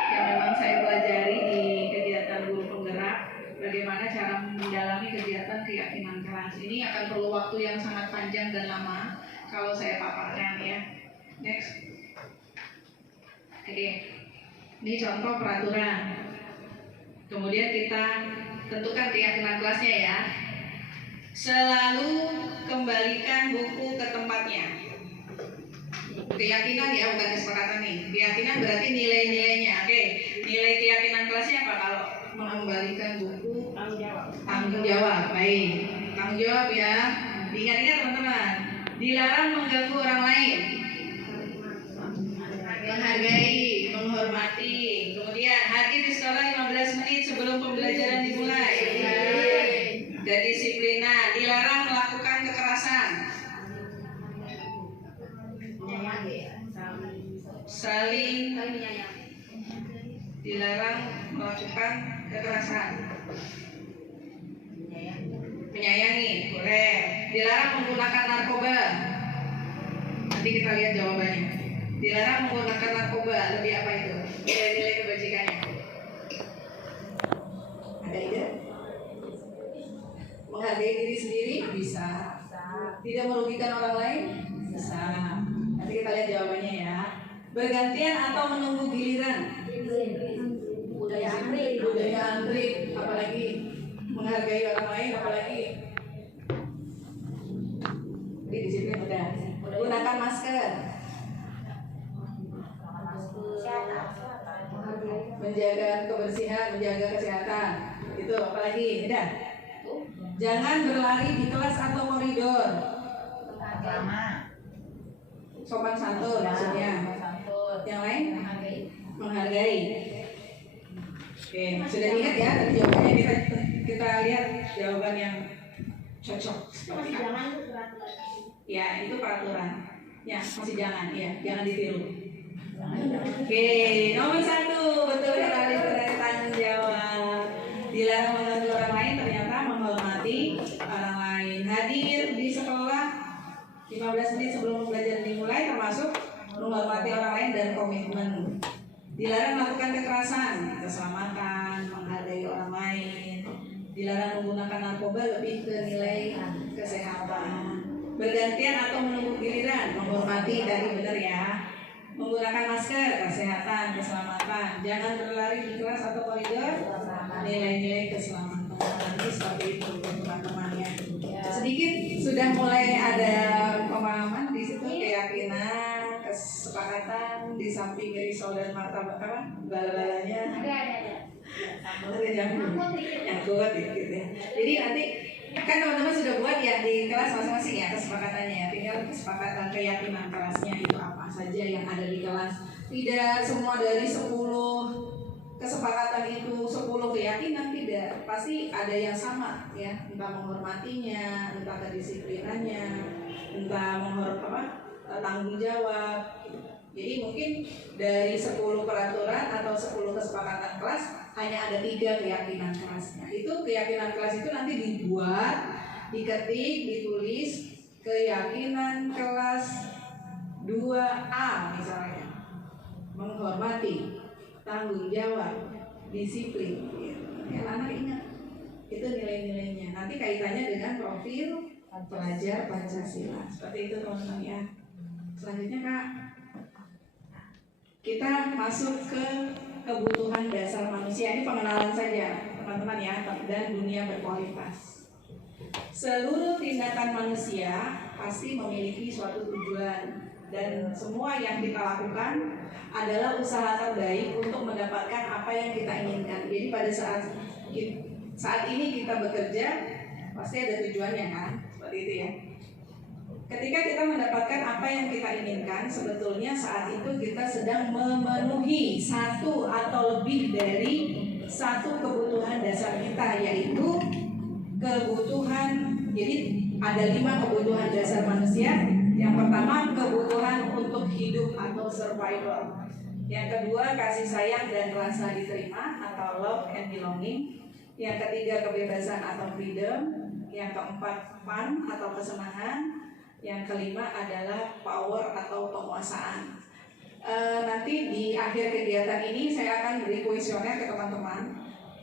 yang memang saya pelajari di kegiatan guru penggerak. Bagaimana cara mendalami kegiatan keyakinan kelas ini akan perlu waktu yang sangat panjang dan lama kalau saya paparkan ya. Next. Oke. Ini contoh peraturan. Kemudian kita tentukan keyakinan kelasnya ya. Selalu kembalikan buku ke tempatnya. Keyakinan ya, bukan kesepakatan nih. Keyakinan berarti nilai-nilainya. Oke, nilai keyakinan kelasnya apa kalau mengembalikan buku? Tanggung jawab. Baik, tanggung jawab ya. Diingat-ingat teman-teman. Dilarang mengganggu orang lain. Menghargai, menghormati. Kemudian hadir di sekolah 15 menit sebelum pembelajaran dimulai. Kedisiplinan, dilarang melakukan kekerasan. Saling dilarang melakukan kekerasan. Menyayangi, boleh. Dilarang menggunakan narkoba. Nanti kita lihat jawabannya. Dilarang menggunakan narkoba, lebih apa itu? Nilai-nilai kebajikannya. Ada ide? Menghargai diri sendiri bisa. Tidak merugikan orang lain bisa. Nanti kita lihat jawabannya ya. Bergantian atau menunggu giliran. Budaya antri, apalagi menghargai orang lain, apalagi di disiplin udah. Gunakan masker. Menjaga kebersihan, menjaga kesehatan. Itu apalagi? Udah. Jangan berlari di kelas atau koridor. Sopan santun maksudnya. Yang lain? Menghargai. Oke, sudah lihat ya tadi jawabannya. Kita lihat jawaban yang cocok. Ya, itu peraturan. Ya, masih jangan, ya, jangan ditiru. Oke, nomor 1 betul sekali tanggung jawab. Dilarang mengganggu orang lain, ternyata menghormati orang lain. Hadir di sekolah 15 menit sebelum pembelajaran dimulai, termasuk menghormati orang lain dan komitmen. Dilarang melakukan kekerasan, keselamatan, menghargai orang lain. Dilarang menggunakan narkoba, lebih ke nilai kesehatan. Bergantian atau menunggu giliran, menghormati dari benar ya. Menggunakan masker, kesehatan, keselamatan. Jangan berlari di kelas atau koridor, nilai-nilai keselamatan. Nanti seperti itu teman-temannya. Sedikit sudah mulai ada pemahaman di situ, keyakinan, kesepakatan, di samping risol dan martabak apa? Bala-balanya. Ada yang kuat ya, gitu ya. Jadi nanti Kan teman-teman sudah buat ya di kelas masing-masing ya kesepakatannya ya. Tinggal kesepakatan keyakinan kelasnya itu apa saja yang ada di kelas. Tidak semua dari 10 kesepakatan itu 10 keyakinan, tidak. Pasti ada yang sama ya. Entah menghormatinya, entah kedisiplinannya, entah tanggung jawab. Jadi mungkin dari 10 peraturan atau 10 kesepakatan kelas hanya ada 3 keyakinan kelasnya. Itu keyakinan kelas itu nanti dibuat, diketik, ditulis keyakinan kelas 2A misalnya. Menghormati, tanggung jawab, disiplin. Ya, anak ingat itu nilai-nilainya. Nanti kaitannya dengan profil pelajar Pancasila. Seperti itu teman-teman ya. Selanjutnya Kak, kita masuk ke kebutuhan dasar manusia. Ini pengenalan saja teman-teman ya, dan dunia berkualitas. Seluruh tindakan manusia pasti memiliki suatu tujuan, dan semua yang kita lakukan adalah usaha terbaik untuk mendapatkan apa yang kita inginkan. Jadi pada saat ini kita bekerja pasti ada tujuannya kan, seperti itu ya. Ketika kita mendapatkan apa yang kita inginkan, sebetulnya saat itu kita sedang memenuhi satu atau lebih dari satu kebutuhan dasar kita, yaitu kebutuhan. Jadi ada 5 kebutuhan dasar manusia. Yang pertama kebutuhan untuk hidup atau survival. Yang kedua kasih sayang dan rasa diterima atau love and belonging. Yang ketiga kebebasan atau freedom. Yang keempat fun atau kesenangan. Yang kelima adalah power atau penguasaan. Nanti di akhir kegiatan ini saya akan beri kuesioner ke teman-teman.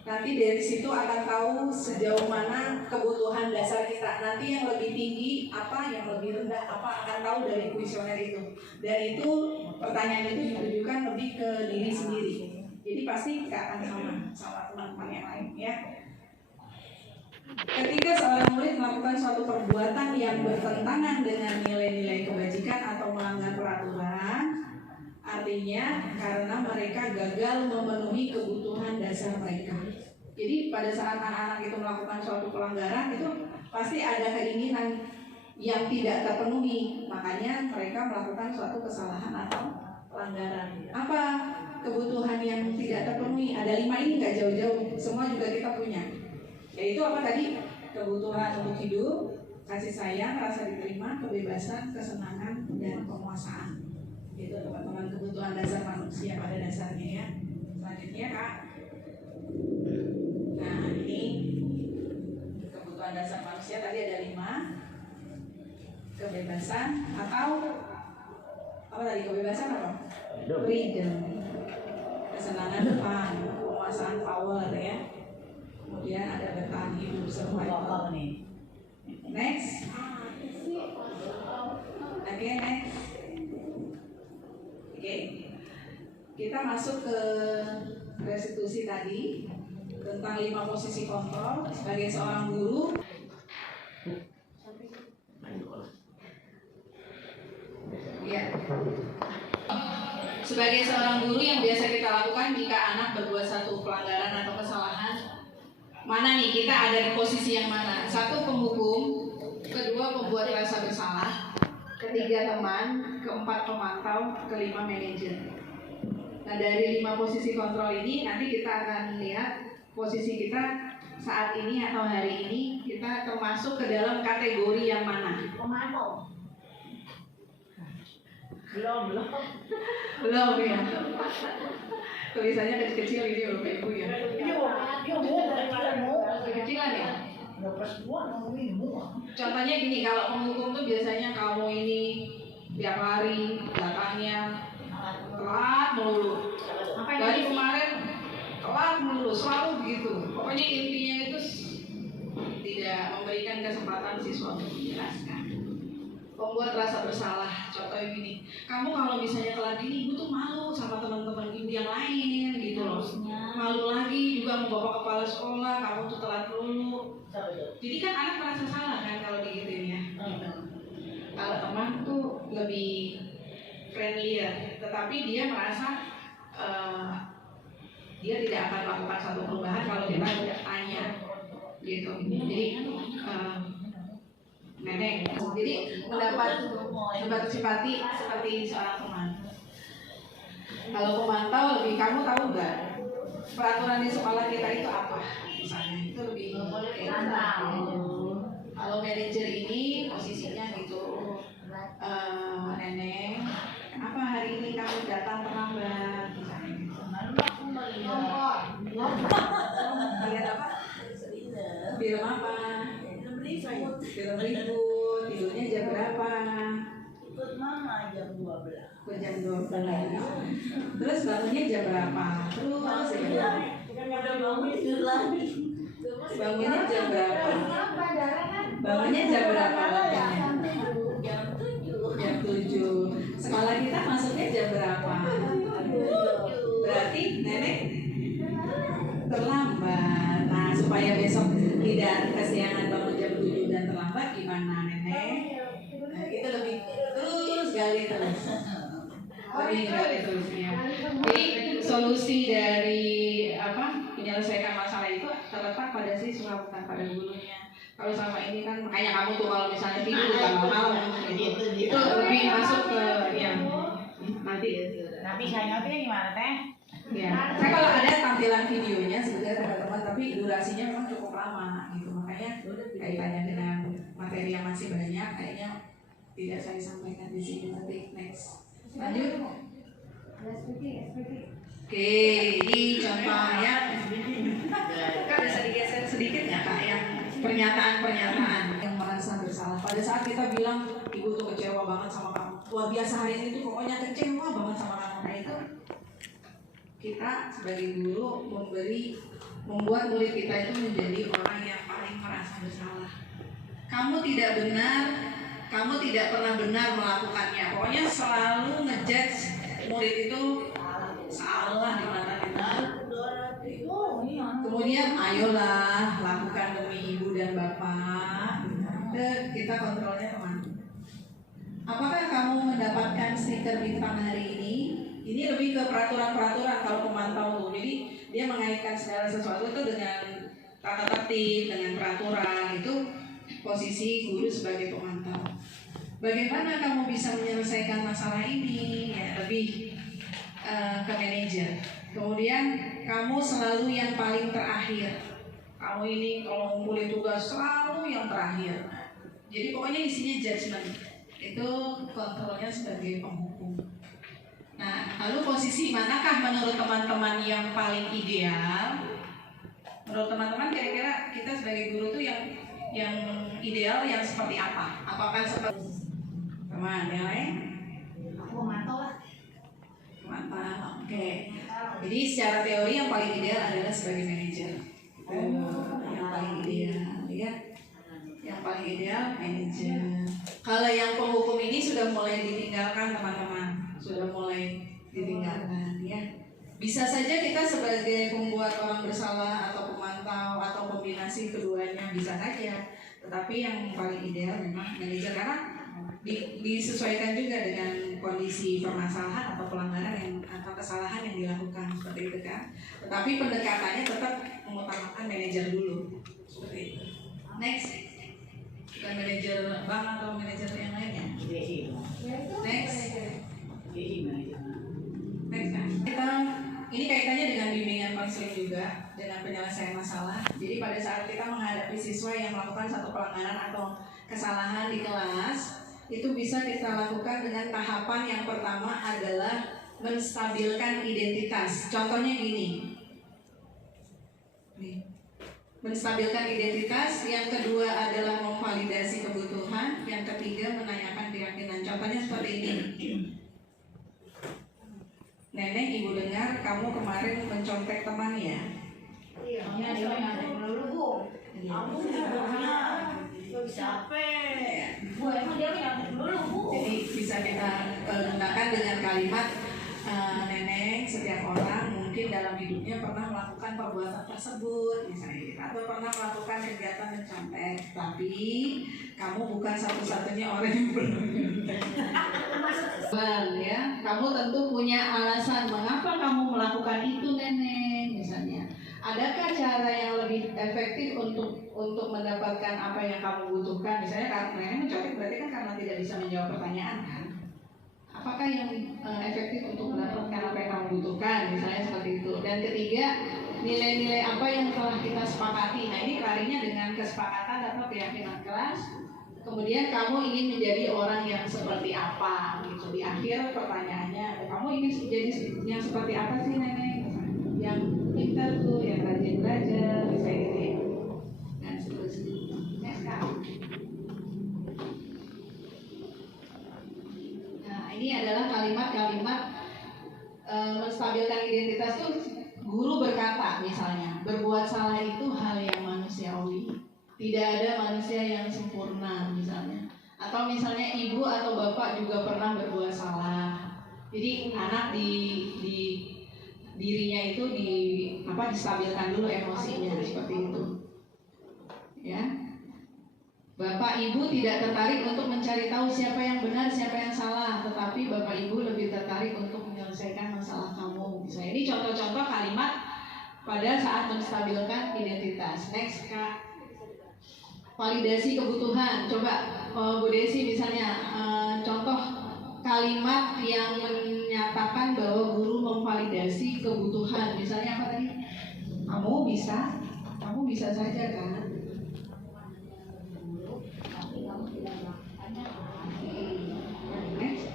Nanti dari situ akan tahu sejauh mana kebutuhan dasar kita. Nanti yang lebih tinggi apa, yang lebih rendah apa, akan tahu dari kuesioner itu. Dan itu pertanyaan itu ditujukan lebih ke diri sendiri. Jadi pasti nggak akan sama teman-teman yang lain ya. Ketika seorang murid melakukan suatu perbuatan yang bertentangan dengan nilai-nilai kebajikan atau melanggar peraturan, artinya karena mereka gagal memenuhi kebutuhan dasar mereka. Jadi pada saat anak-anak itu melakukan suatu pelanggaran, itu pasti ada keinginan yang tidak terpenuhi. Makanya mereka melakukan suatu kesalahan atau pelanggaran. Apa kebutuhan yang tidak terpenuhi? Ada 5 ini nggak jauh-jauh, semua juga kita punya. Yaitu apa tadi? Kebutuhan untuk hidup, kasih sayang, rasa diterima, kebebasan, kesenangan, dan penguasaan. Itu teman-teman kebutuhan dasar manusia pada dasarnya ya. Selanjutnya Kak. Nah ini kebutuhan dasar manusia tadi ada 5. Kebebasan atau apa tadi? Kebebasan apa? Freedom. Kesenangan fun, penguasaan power ya. Kemudian ada bertahan hidup survival nih. Next. Oke, next. Oke. Kita masuk ke restitusi tadi tentang 5 posisi kontrol sebagai seorang guru. Ya. Sebagai seorang guru yang biasa kita lakukan jika anak berbuat satu pelanggaran atau kesalahan, mana nih kita ada di posisi yang mana? 1 penghukum, 2 pembuat rasa bersalah, 3 teman, 4 pemantau, 5 manajer. Nah dari 5 posisi kontrol ini nanti kita akan lihat posisi kita saat ini atau hari ini kita termasuk ke dalam kategori yang mana? Pemantau. Belum ya. Tulisannya kecil-kecil ini Bapak Ibu ya. Kecilan ya. Contohnya gini, kalau penghukum tuh biasanya kamu ini tiap hari datangnya telat melulu. Dari kemarin telat melulu, selalu begitu. Pokoknya intinya itu tidak memberikan kesempatan siswa untuk menjelaskan. Pembuat rasa bersalah, contohnya gini, kamu kalau misalnya telat gini, ibu tuh malu sama teman-teman ibu yang lain gitu loh. Malu lagi juga mau bawa kepala sekolah, kamu tuh telat dulu. Jadi kan anak merasa salah kan kalau digituin ya. Gitu. Kalau teman tuh lebih friendly ya, tetapi dia merasa dia tidak akan melakukan satu perubahan kalau kita tidak tanya. gitu. Jadi nenek, jadi mendapat simpati seperti seorang teman. Kalau pemantau lebih, kamu tahu nggak peraturan di sekolah kita itu apa? Misalnya itu lebih kalau manajer ini posisinya gitu, nenek, kenapa hari ini kamu datang terlambat? Misalnya gitu. Lihat apa? Film apa? Film ribut. Tidurnya jam berapa? Ikut mama jam 12. Jam 12. Terus bangunnya jam berapa? Terus ya. Udah bangun tidur lagi. Bangunnya jam berapa? Bangunnya jam berapa? Jam 7. Jam 7. Sekolah kita masuknya jam berapa? Berarti nenek terlambat. Nah, supaya besok tidak kesiangan bangun jam 7 dan terlambat, gimana nenek? Nah, itu lebih terus gali terus. Lebih gali terus ya. Jadi solusi dari menyelesaikan masalah itu terletak pada siswa, bukan pada gurunya. Kalau selama ini kan makanya kamu tuh kalau misalnya tidur malam gitu, itu lebih masuk ke yang nanti. Tapi saya ngerti gimana teh? Ya, saya kalau ada tampilan videonya sebenarnya teman-teman, tapi durasinya memang cukup lama gitu, makanya kaitannya dengan materi yang masih banyak kayaknya tidak saya sampaikan di sini. Nanti next lanjut. Oke, ini contoh ya. Kak bisa digeser sedikit nggak kak yang pernyataan-pernyataan yang merasa bersalah pada saat kita bilang ibu tuh kecewa banget sama kamu, luar biasa hari ini tuh pokoknya kecewa banget sama kamu. Nah itu kita sebagai guru membuat murid kita itu menjadi orang yang paling merasa bersalah. Kamu tidak benar, kamu tidak pernah benar melakukannya. Pokoknya selalu ngejudge murid itu salah di mata kita. Kemudian ayolah lakukan demi ibu dan bapak. Kita kontrolnya kemana? Apakah kamu mendapatkan stiker bintang hari ini? Ini lebih ke peraturan-peraturan kalau pemantau tuh. Jadi dia mengaitkan segala sesuatu itu dengan tata tertib, dengan peraturan. Itu posisi guru sebagai pemantau. Bagaimana kamu bisa menyelesaikan masalah ini? Ya, lebih ke manajer. Kemudian kamu selalu yang paling terakhir. Kamu ini kalau ngumpulin tugas selalu yang terakhir. Jadi pokoknya isinya judgement. Itu kontrolnya sebagai penghukum. Nah, lalu posisi manakah menurut teman-teman yang paling ideal? Menurut teman-teman kira-kira kita sebagai guru tuh yang ideal yang seperti apa? Apakah seperti teman yang lain? Aku mantau lah. Mantap, oke. Jadi secara teori yang paling ideal adalah sebagai manajer. Yang paling ideal, ya. Yang paling ideal manajer. Kalau yang penghukum ini sudah mulai ditinggalkan teman-teman, sudah mulai ditinggalkan, ya. Bisa saja kita sebagai pembuat orang bersalah atau pemantau atau kombinasi keduanya bisa saja. Tetapi yang paling ideal memang manajer karena disesuaikan juga dengan kondisi permasalahan atau pelanggaran yang atau kesalahan yang dilakukan seperti itu kan. Tetapi pendekatannya tetap mengutamakan manajer dulu seperti itu. Next, bukan manajer bank atau manajer yang lainnya. Next, next kan. Kita ini kaitannya dengan bimbingan konseling juga dengan penyelesaian masalah. Jadi pada saat kita menghadapi siswa yang melakukan satu pelanggaran atau kesalahan di kelas, itu bisa kita lakukan dengan tahapan yang pertama adalah menstabilkan identitas. Contohnya gini. Menstabilkan identitas. Yang kedua adalah memvalidasi kebutuhan. Yang ketiga menanyakan keyakinan. Contohnya seperti ini. Nenek, ibu dengar kamu kemarin mencontek teman ya? Iya, dia ngantek dulu, Bu. Aku capek. Bu, emang dia ngantek dulu, Bu. Jadi bisa kita gunakan dengan kalimat nenek, setiap orang mungkin dalam hidupnya pernah melakukan perbuatan tersebut misalnya gitu, atau pernah melakukan kegiatan mencontek, tapi kamu bukan satu-satunya orang yang pernah ya, kamu tentu punya alasan mengapa kamu melakukan itu nenek misalnya, adakah cara yang lebih efektif untuk mendapatkan apa yang kamu butuhkan? Misalnya karena nenek mencoret berarti kan karena tidak bisa menjawab pertanyaan kan? Apakah yang efektif untuk mendapatkan apa yang kamu butuhkan? Misalnya seperti itu. Dan ketiga, nilai-nilai apa yang telah kita sepakati? Nah ini kelarinya dengan kesepakatan atau keyakinan kelas. Kemudian kamu ingin menjadi orang yang seperti apa? Gitu. Di akhir pertanyaannya, kamu ingin jadi yang seperti apa sih nenek? Yang pintar tuh, yang rajin belajar, misalnya gitu ya. Dan seterusnya. Next kak. Nah ini adalah kalimat-kalimat menstabilkan identitas itu. Guru berkata misalnya, berbuat salah itu hal yang manusiawi. Tidak ada manusia yang sempurna misalnya. Atau misalnya ibu atau bapak juga pernah berbuat salah. Jadi anak di dirinya itu distabilkan dulu emosinya seperti itu. Ya. Bapak ibu tidak tertarik untuk mencari tahu siapa yang benar, siapa yang salah, tetapi bapak ibu lebih tertarik untuk menyelesaikan masalah kamu. Misalnya ini contoh-contoh kalimat pada saat menstabilkan identitas. Next kak. Validasi kebutuhan. Coba Bu Desi misalnya contoh kalimat yang menyatakan bahwa guru memvalidasi kebutuhan. Misalnya apa tadi? Kamu bisa saja kan? Tapi kamu tidak melakukannya. Next.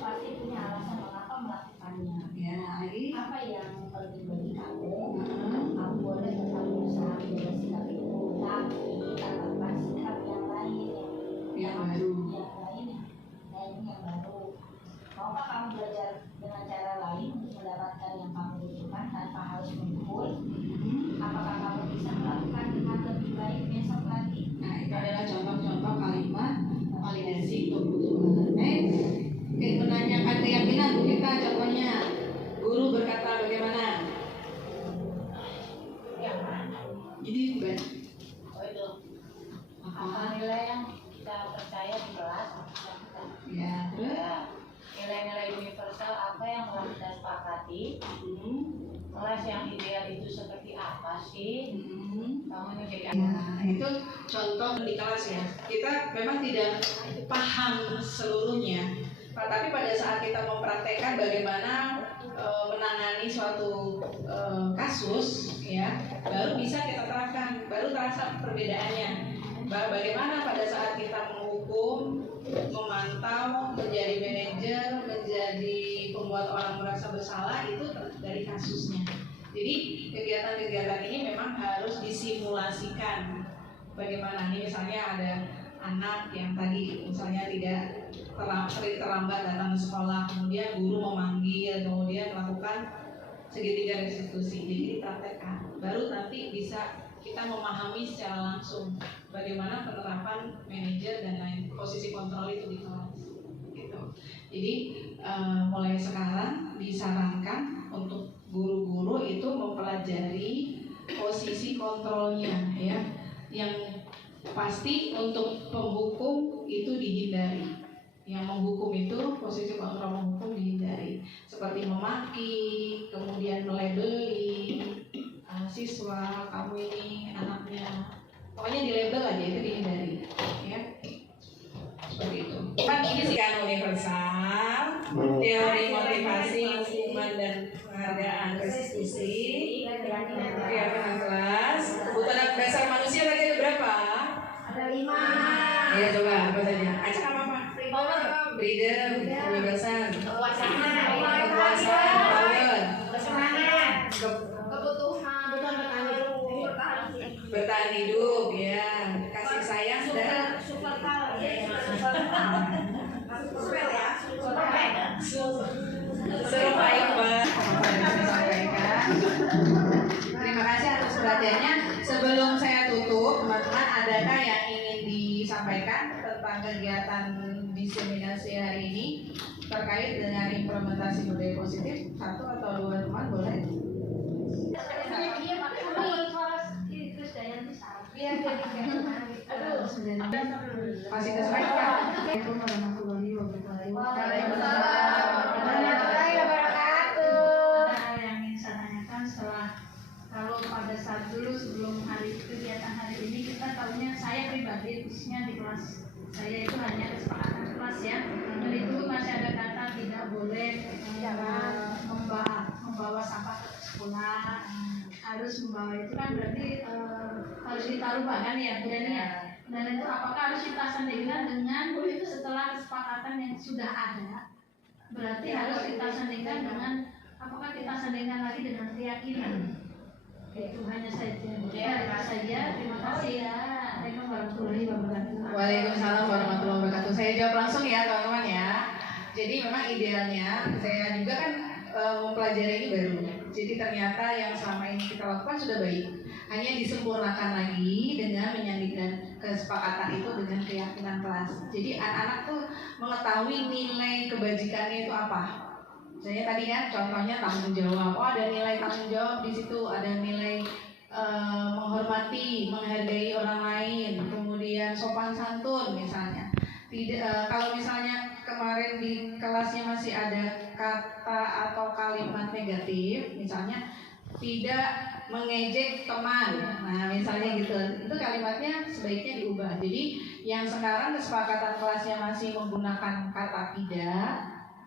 Pasti punya alasan mengapa melakukannya. Ya, lagi. Apa yang penting bagi kamu? Kamu boleh tetap berusaha menjaga sikap itu, tapi tambahkan sikap yang lain Yang baru. yang baru. Maukah kamu belajar dengan cara lain untuk mendapatkan yang kamu butuhkan tanpa harus memukul? Apakah kamu bisa melakukan dengan lebih baik besok lagi? Nah, itu adalah contoh-contoh kalimat validasi kebutuhan. Next. Oke, menanyakan keyakinan Bu kita contohnya. Guru berkata bagaimana? Yang mana? Jadi Oh itu. Apa apa? nilai yang kita percaya di kelas? Ya, terus. Ya, nilai-nilai universal apa yang telah kita sepakati? Kelas yang ideal itu seperti apa sih? Kamu ini jadi Ya, itu contoh di kelas ya. Kita memang tidak paham seluruhnya, tapi pada saat kita mempraktekkan bagaimana menangani suatu kasus, ya, baru bisa kita terapkan, baru terasa perbedaannya. Bagaimana pada saat kita menghukum, memantau, menjadi manajer, menjadi pembuat orang merasa bersalah itu dari kasusnya. Jadi kegiatan-kegiatan ini memang harus disimulasikan. Bagaimana nih misalnya ada anak yang tadi misalnya tidak terlambat datang ke sekolah, kemudian guru memanggil, kemudian melakukan segitiga restitusi. Jadi dipraktekkan. Baru nanti bisa kita memahami secara langsung bagaimana penerapan manajer dan lain posisi kontrol itu di kelas. Gitu. Jadi mulai sekarang disarankan untuk guru-guru itu mempelajari posisi kontrolnya, ya. Yang pasti untuk penghukum itu dihindari. Yang menghukum itu posisi kontrol menghukum dihindari, seperti memaki, kemudian melabeli siswa, kamu ini anaknya, pokoknya di label aja itu dihindari, ya. Seperti itu. Kan ini sih kan universal, teori motivasi, hukuman dan penghargaan restitusi, keyakinan kelas, kebutuhan dasar manusia tadi ada berapa? ada 5. Ya coba apa saja? Acak apa? Freedom, kebebasan, Kekuasaan, power, kesenangan, kebutuhan, bertahan hidup, ya, kasih sayang dan survival. Terima kasih atas perhatiannya. Sebelum saya tutup, teman-teman, adakah yang ingin disampaikan tentang kegiatan diseminasi hari ini terkait dengan implementasi budaya positif? Satu atau dua teman boleh? Masih kesulitan. Assalamualaikum warahmatullahi wabarakatuh. Waalaikumsalam warahmatullahi wabarakatuh. Yang ingin saya tanyakan setelah kalau pada pulang harus membawa itu kan berarti harus ditaruh bahan ya dan ya. Dan itu apakah harus kita sandingkan dengan itu setelah kesepakatan yang sudah ada? Berarti harus kita sandingkan dengan apakah kita sandingkan lagi dengan keyakinan? Itu hanya saja. Ya, saja. Terima kasih ya. Assalamualaikum warahmatullahi wabarakatuh. Waalaikumsalam warahmatullahi wabarakatuh. Saya jawab langsung ya teman-teman ya. Jadi memang idealnya saya juga kan mempelajari ini baru. Jadi ternyata yang selama ini kita lakukan sudah baik. Hanya disempurnakan lagi dengan menyandingkan kesepakatan itu dengan keyakinan kelas. Jadi anak-anak tuh mengetahui nilai kebajikannya itu apa. Saya tadi kan contohnya tanggung jawab. Oh ada nilai tanggung jawab di situ, ada nilai menghormati, menghargai orang lain, kemudian sopan santun misalnya. Tidak kalau misalnya kemarin di kelasnya masih ada kata atau kalimat negatif, misalnya tidak mengejek teman. Nah, misalnya gitu. Itu kalimatnya sebaiknya diubah. Jadi yang sekarang kesepakatan kelasnya masih menggunakan kata tidak,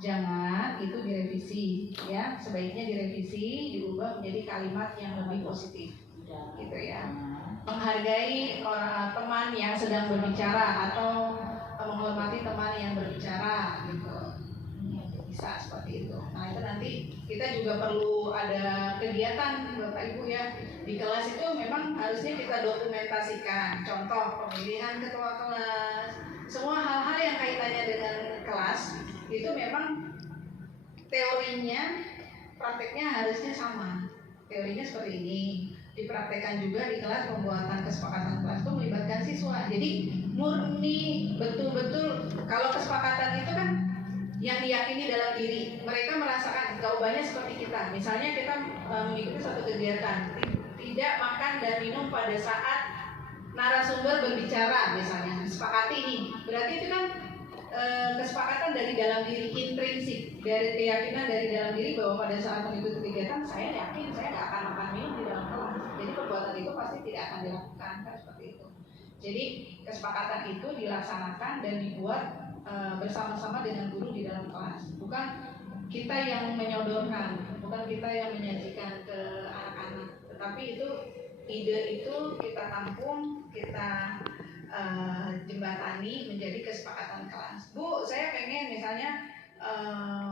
jangan, itu direvisi ya. Sebaiknya direvisi, diubah menjadi kalimat yang lebih positif. Gitu ya. Menghargai orang teman yang sedang berbicara atau menghormati teman yang berbicara gitu. Bisa seperti itu. Nah itu nanti kita juga perlu ada kegiatan Bapak Ibu ya. Di kelas itu memang harusnya kita dokumentasikan. Contoh pemilihan ketua kelas, semua hal-hal yang kaitannya dengan kelas itu memang teorinya, prakteknya harusnya sama. Teorinya seperti ini. Dipraktekkan juga di kelas pembuatan kesepakatan kelas itu melibatkan siswa. Jadi murni betul-betul kalau kesepakatan itu kan yang diyakini dalam diri, mereka merasakan jawabannya seperti kita. Misalnya kita mengikuti satu kegiatan, tidak makan dan minum pada saat narasumber berbicara, misalnya sepakati ini. Berarti itu kan kesepakatan dari dalam diri, intrinsik, dari keyakinan dari dalam diri bahwa pada saat mengikuti kegiatan saya yakin saya nggak akan makan minum di dalam kelas. Jadi perbuatan itu pasti tidak akan dilakukan, kan seperti itu. Jadi kesepakatan itu dilaksanakan dan dibuat bersama-sama dengan guru di dalam kelas, bukan kita yang menyodorkan, bukan kita yang menyajikan ke anak-anak, tetapi itu ide itu kita tampung, kita jembatani menjadi kesepakatan kelas. Bu, saya pengen misalnya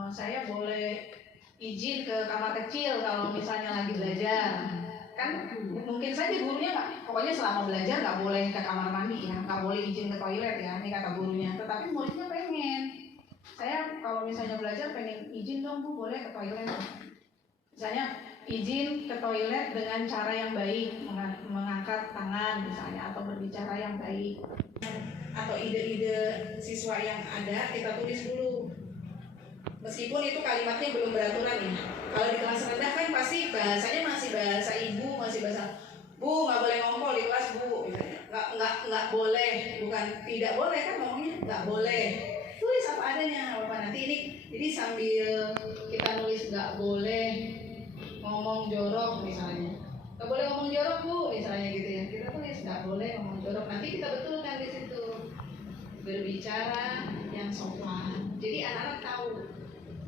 saya boleh izin ke kamar kecil kalau misalnya lagi belajar. Kan mungkin saja gurunya nggak, pokoknya selama belajar nggak boleh ke kamar mandi ya, nggak boleh izin ke toilet ya, ini kata gurunya. Tetapi muridnya pengen, saya kalau misalnya belajar pengen izin dong Bu, boleh ke toilet. Misalnya izin ke toilet dengan cara yang baik, mengangkat tangan misalnya, atau berbicara yang baik. Atau ide-ide siswa yang ada kita tulis dulu. Meskipun itu kalimatnya belum beraturan ya. Kalau di kelas rendah kan pasti bahasanya masih bahasa ibu, masih bahasa Bu, nggak boleh ngomong di kelas Bu, nggak boleh, bukan tidak boleh kan ngomongnya nggak boleh. Tulis apa adanya, apa nanti ini. Jadi sambil kita nulis nggak boleh ngomong jorok misalnya, nggak boleh ngomong jorok Bu, misalnya gitu ya. Kita tulis nggak boleh ngomong jorok. Nanti kita betulkan di situ, berbicara yang sopan. Jadi anak-anak tahu.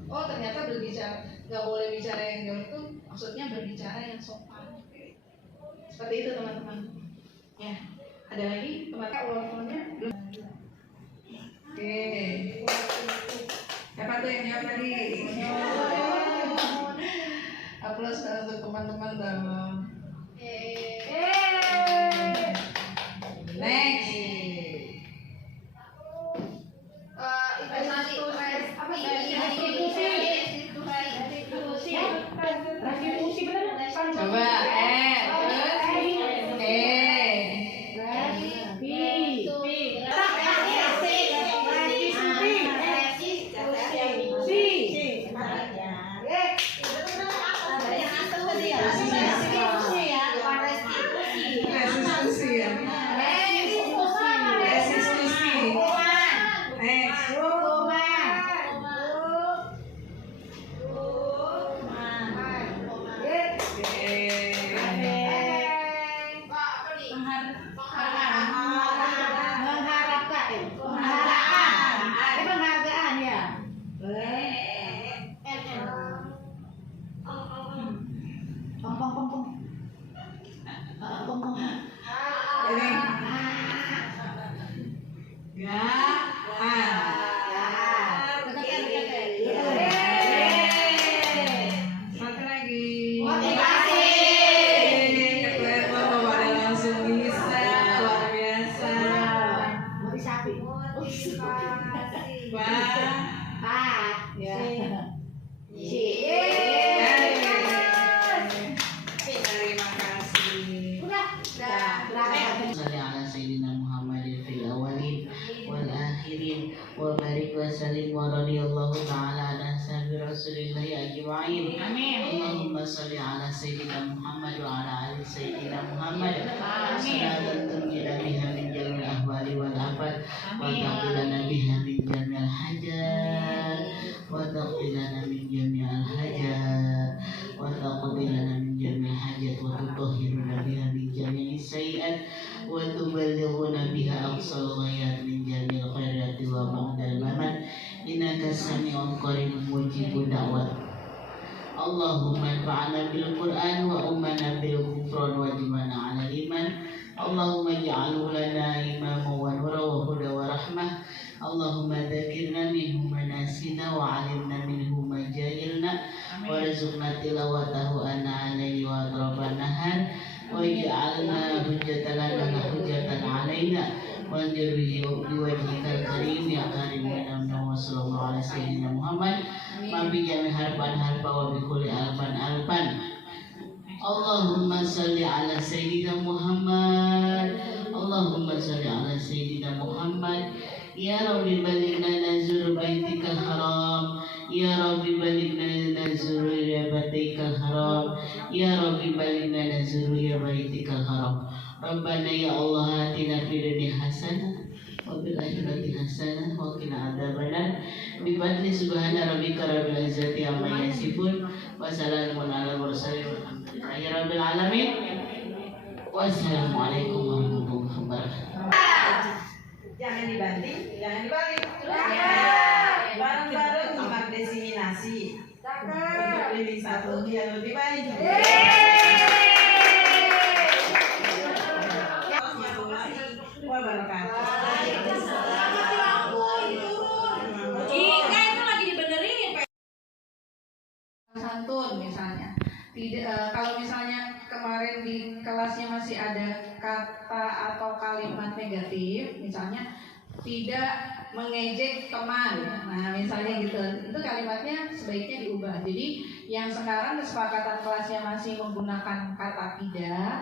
Oh ternyata berbicara nggak boleh bicara yang jorok itu maksudnya berbicara yang sopan. Seperti itu teman-teman. Ya, ada lagi teman-temannya belum? Oke. Siapa tuh yang jawab tadi? Aplaus untuk teman-teman dong. Next. Coba الله أجمعين. اللهم صل على سيدنا محمد وعلى آل سيدنا محمد صلاة تنجينا بها من جميع الأهوال والآفات وتقضي لنا بها من جميع الحاجات وتقضي لنا من جميع الحاجات وتقضي لنا من جميع الحاجات وتطهرنا بها من جميع السيئات وتبلغنا بها أقصى الغايات من جميع الخيرات وبعد الممات إنك سميع قريب مجيب دعوات. اللهم انفعنا بالقرآن وأمنا بالغفران واجمعنا على الإيمان. اللهم اجعله لنا إماما ونورا وهدى ورحمة. اللهم ذكرنا منه ما نسينا وعلمنا منه ما جهلنا وارزقنا تلاوته آناء الليل وأطراف النهار واجعلنا حجة لنا لا حجة علينا وانجر بوجهك الكريم يا كريم يا من صلى الله على سيدنا محمد ما بجميع harpan وبكل ألفان. اللهم صل على سيدنا محمد. اللهم صل على سيدنا محمد. يا رب بلغنا نزور بيتك الحرام. يا رب بلغنا نزور بيتك الحرام. يا رب بلغنا نزور بيتك الحرام. ربنا يا الله آتنا في الدنيا حسنة وفي الآخرة حسنة وقنا عذاب النار. بفضل سبحان ربك رب العزة عما يصفون وسلام على المرسلين والحمد لله رب العالمين. Wassalamualaikum warahmatullahi wabarakatuh. Jangan dibanting, jangan dibalik. Bareng-bareng tempat desiminasi. Untuk living satu yang lebih baik. Santun misalnya. Kalau misalnya kemarin di kelasnya masih ada kata atau kalimat negatif, misalnya tidak mengejek teman. Nah, misalnya gitu. Itu kalimatnya sebaiknya diubah. Jadi, yang sekarang kesepakatan kelasnya masih menggunakan kata tidak,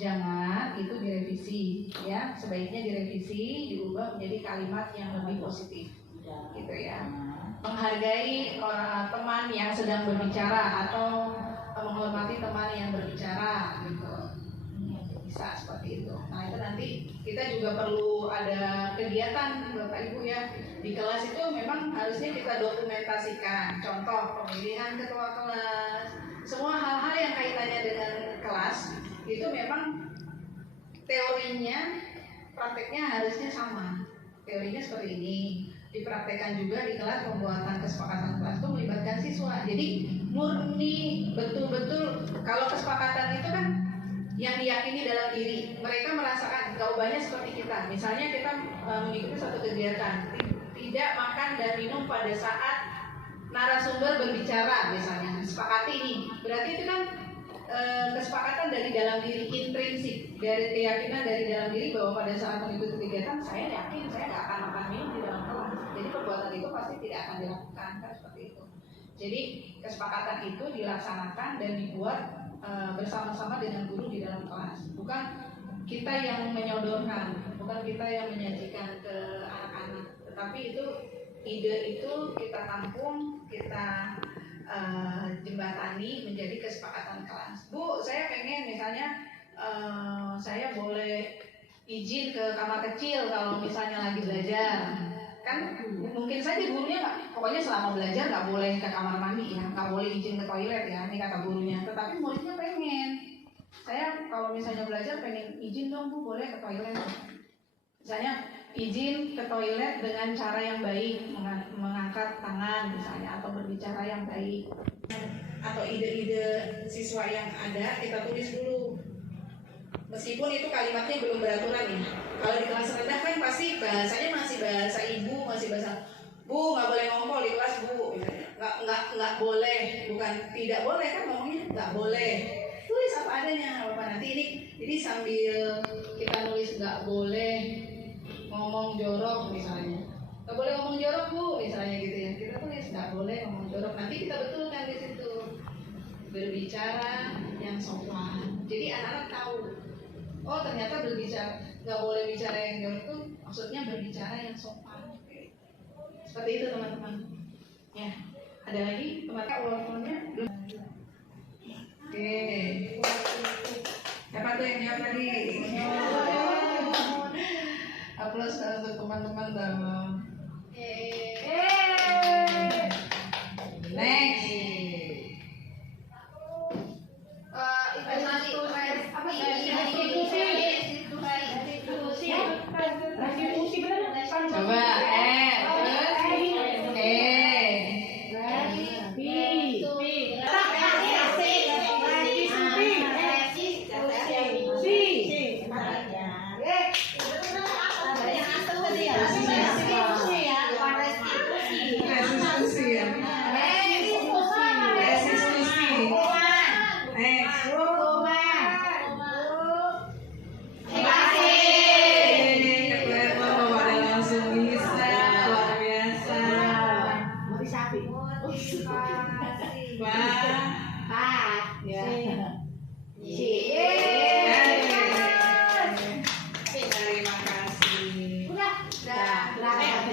jangan, itu direvisi ya. Sebaiknya direvisi, diubah menjadi kalimat yang lebih positif. Gitu ya. Menghargai orang teman yang sedang berbicara atau menghormati teman yang berbicara gitu. Bisa seperti itu. Nah, itu nanti kita juga perlu ada kegiatan Bapak Ibu ya. Di kelas itu memang harusnya kita dokumentasikan. Contoh pemilihan ketua kelas. Semua hal-hal yang kaitannya dengan kelas itu memang teorinya, prakteknya harusnya sama. Teorinya seperti ini. Dipraktekkan juga di kelas. Pembuatan kesepakatan kelas itu melibatkan siswa. Jadi murni betul-betul, kalau kesepakatan itu kan yang diyakini dalam diri, mereka merasakan jawabannya seperti kita. Misalnya kita mengikuti satu kegiatan, tidak makan dan minum pada saat narasumber berbicara, misalnya sepakati ini, berarti itu kan kesepakatan dari dalam diri, intrinsik, dari keyakinan dari dalam diri bahwa pada saat mengikuti kegiatan saya yakin saya nggak akan makan minum di dalam kelas. Jadi perbuatan itu pasti tidak akan dilakukan, kan seperti itu. Jadi kesepakatan itu dilaksanakan dan dibuat bersama-sama dengan guru di dalam kelas. Bukan kita yang menyodorkan, bukan kita yang menyajikan ke anak-anak, tetapi itu ide itu kita tampung, kita jembatani menjadi kesepakatan kelas. Bu, saya pengen misalnya saya boleh izin ke kamar kecil kalau misalnya lagi belajar. Kan mungkin saja gurunya pokoknya selama belajar nggak boleh ke kamar mandi ya, nggak boleh izin ke toilet ya, ini kata gurunya. Tetapi muridnya pengen, saya kalau misalnya belajar pengen izin dong Bu, boleh ke toilet. Misalnya izin ke toilet dengan cara yang baik, mengangkat tangan misalnya, atau berbicara yang baik. Atau ide-ide siswa yang ada kita tulis dulu. Meskipun itu kalimatnya belum beraturan ya. Kalau di kelas rendah kan pasti bahasanya masih bahasa ibu, masih bahasa Bu, nggak boleh ngomong di kelas Bu, nggak boleh, bukan tidak boleh kan ngomongnya nggak boleh. Tulis apa adanya, apa nanti ini. Jadi sambil kita nulis nggak boleh ngomong jorok misalnya, nggak boleh ngomong jorok Bu, misalnya gitu ya. Kita tulis nggak boleh ngomong jorok. Nanti kita betulkan di situ, berbicara yang sopan. Jadi anak-anak tahu. Oh ternyata berbicara nggak boleh bicara yang jorok itu maksudnya berbicara yang sopan. Seperti itu teman-teman. Ya, Ada lagi? Kemarin walaupun-nya belum. Oke. Siapa tuh yang jawab tadi? Aplaus untuk teman-teman dong. Next. Coba restitusi ya. Restitusi. Next.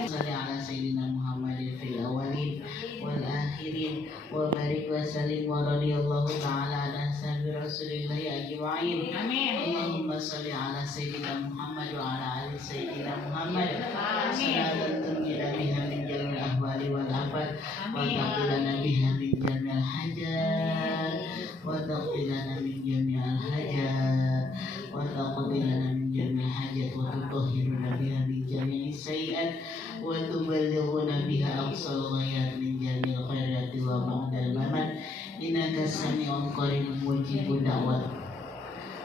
Salli ala Sayyidina Muhammadin fil awalin wal akhirin wa barik wa sallim wa radiyallahu ta'ala ala sahabi Rasulillahi ajma'in. Allahumma salli ala Sayyidina Muhammad wa ala ali Sayyidina Muhammad. Salatan tunjina biha min jamil ahwali wal afat wa taqilana biha min jamil hajat wa taqilana min jamil hajat wa taqilana min jamil hajat wa tutahhiruna biha min jamil sayiat wa tuballighuna biha aqsal ghayat min jamil khairati wa ba'dal mamat innaka sami'un qaribun mujibud da'wat.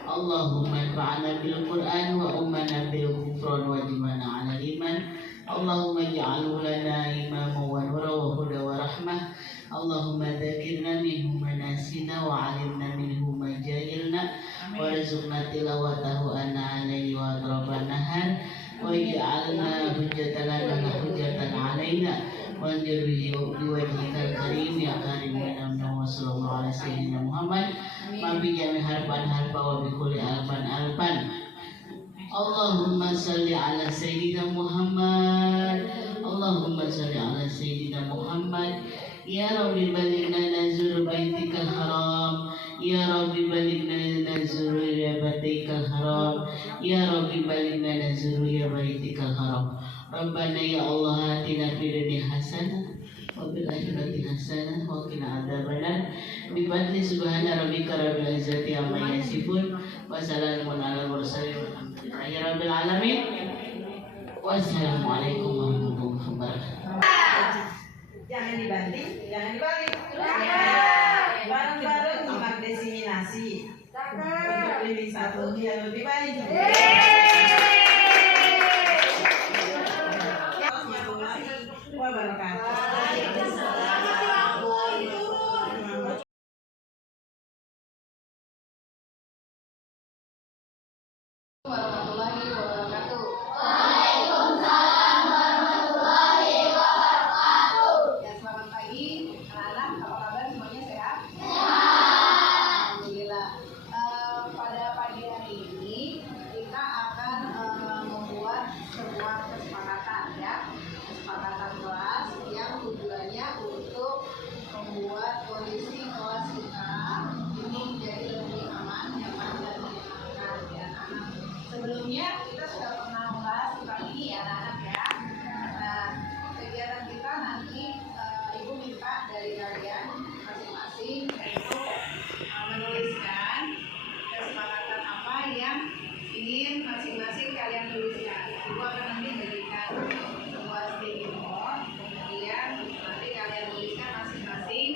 Allahumma anfa'na bil Qur'an wa ummana bil ghufran wa jimana 'ala iman. Allahumma ij'alhu lana imaman wa nura wa huda wa rahmah. Allahumma dzakirna minhu ma nasina wa 'allimna minhu ma jahilna warzuqna tilawatahu ana 'alaihi wa atrafan nahar waj'alna hujjatan lana la hujjatan 'alaina wanjur biwajhikal karim ya karim ya wa sallallahu alaihi sayyidina Muhammad ma bi jami harfan harfa wa bi kulli alfan alfan. Allahumma salli ala sayyidina Muhammad. Allahumma salli ala sayyidina Muhammad. Ya Rabbi balighna nazur baitikal haram. Ya Rabbi balighna nazur ya baitikal haram. Ya Rabbi balighna nazur ya baitikal haram. Rabbana ya Allah atina fid dunya hasanah wa fil akhirati hasanah wa qina adzabannar. Bi fadli subhana rabbika rabbil izzati amma yasifun wa salamun alal mursalin walhamdulillahi rabbil alamin. Wassalamualaikum warahmatullahi wabarakatuh. Jangan dibanting, jangan dibalik. Bareng-bareng nyimak desiminasi untuk living satu yang lebih baik. Warahmatullahi wabarakatuh. Ya, selamat pagi anak-anak, apa kabar semuanya sehat? Alhamdulillah. Pada pagi hari ini kita akan membuat sebuah kesepakatan ya, kesepakatan kelas yang tujuannya untuk membuat kondisi kelas kita ini menjadi lebih aman, nyaman dan menyenangkan ya anak-anak. Sebelumnya kita sudah pernah membahas tentang ini ya anak-anak ya. Nah, kegiatan kita nanti ibu minta dari kalian masing-masing untuk menuliskan kesepakatan apa yang ingin masing-masing kalian tuliskan. Ibu akan nanti berikan sebuah sticky note, kemudian nanti kalian tuliskan masing-masing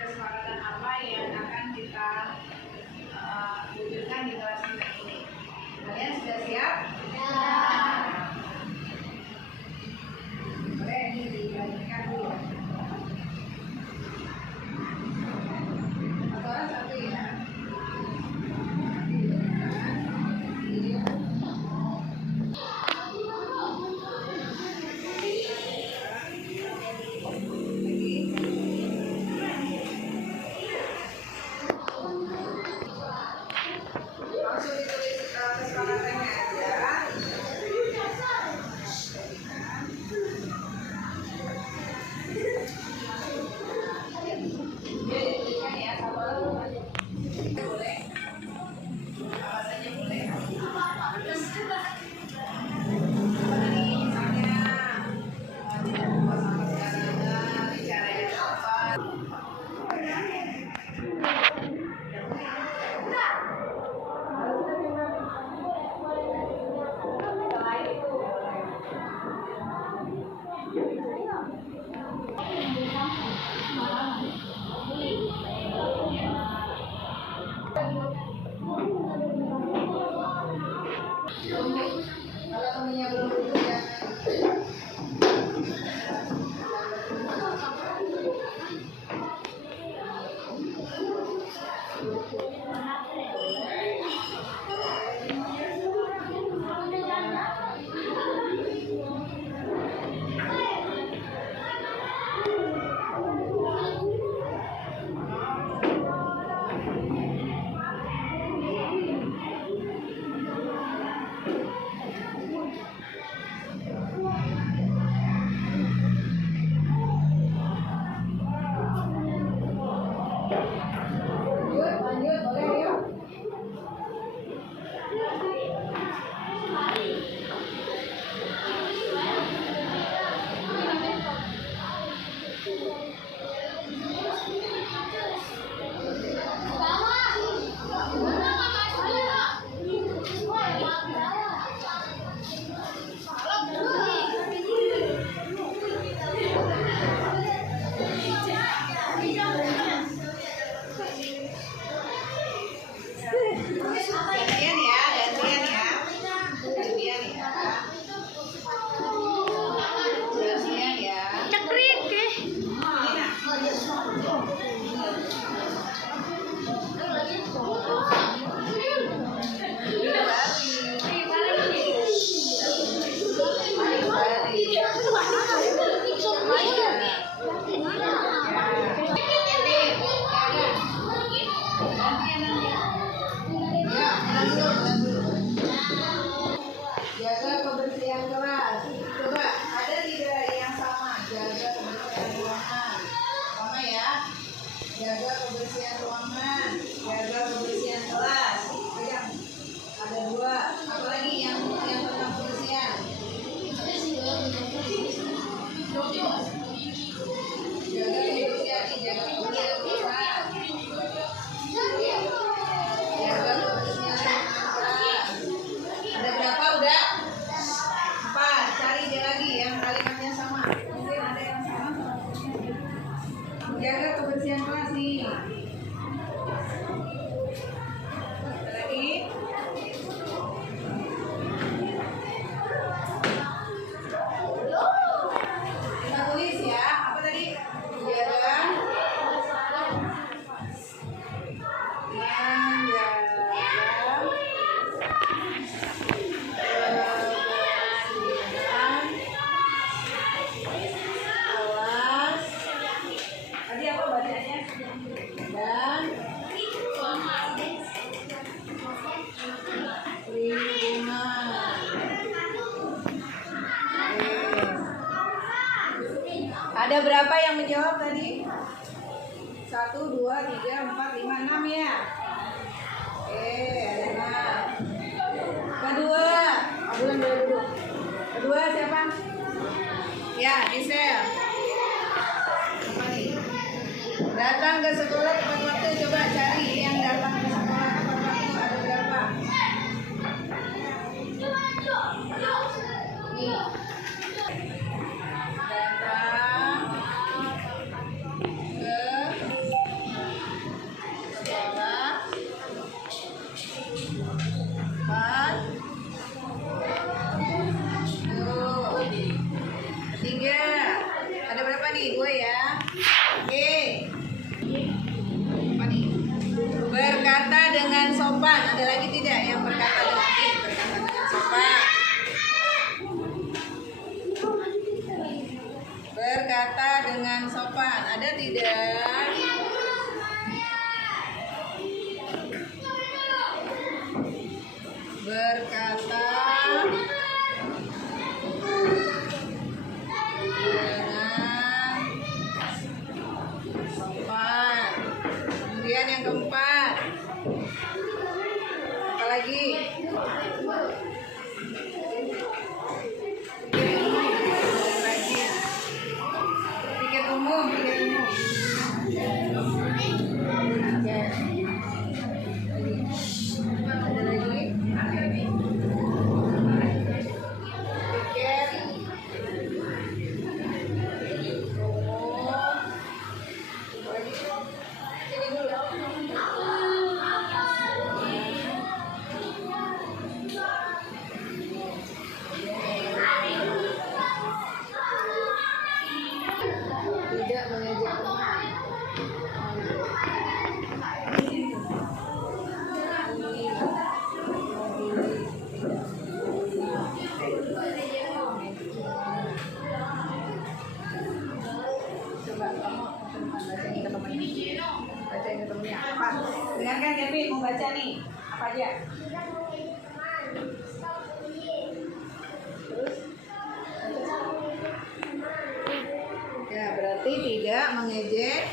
kesepakatan Lanjut, boleh yuk. Gantian ya, gantian ya. Gantian ya. Gantian ya. Cekrik deh. Jaga kebersihan kelas. Coba ada tidak yang sama? Jaga kebersihan ruangan. Sama ya. Jaga kebersihan ruangan. Jaga kebersihan kelas. Pegang. Ada dua. Apalagi yang tentang kebersihan? Jaga kebersihan. Jaga kebersihan kelas. Jaga kebersihan kelas. Ada berapa udah? 4. Cari dia lagi yang kalimatnya sama. Mungkin ada yang sama. Jaga kebersihan kelas nih. Ada lagi? Kita tulis ya. Apa tadi? Jaga. Tadi apa bacanya? Dan lingkungan. Ada berapa yang menjawab tadi? 1, 2, 3, 4, 5, 6 ya? Ada 6. Kedua, bulan dulu. Kedua siapa? Ya, Gisel. Apa nih? Datang ke sekolah tepat waktu. Coba cari yang datang ke sekolah tepat waktu ada berapa? Nih. Datang ke sekolah tepat. Tiga. Ada berapa nih? 2 ya. Oke. Apa nih? Berkata dengan sopan. Ada lagi tidak yang berkata dengan sopan? Berkata dengan sopan. Ada tidak? Berkata sopan. Kemudian yang keempat. Apa lagi? Tiket umum. Ya. Ada lagi? Tiket tidak mengejek. Coba kamu bacain ke temennya. Bacain ke temennya. Apa? Dengarkan Kevin mau baca nih. Apa aja? Terus? Ya berarti tidak mengejek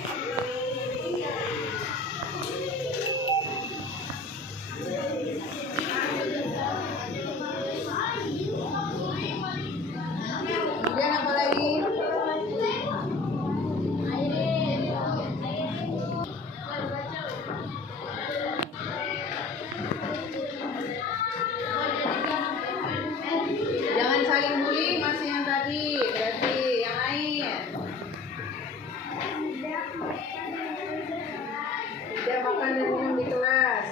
Tidak makan dan minum di kelas.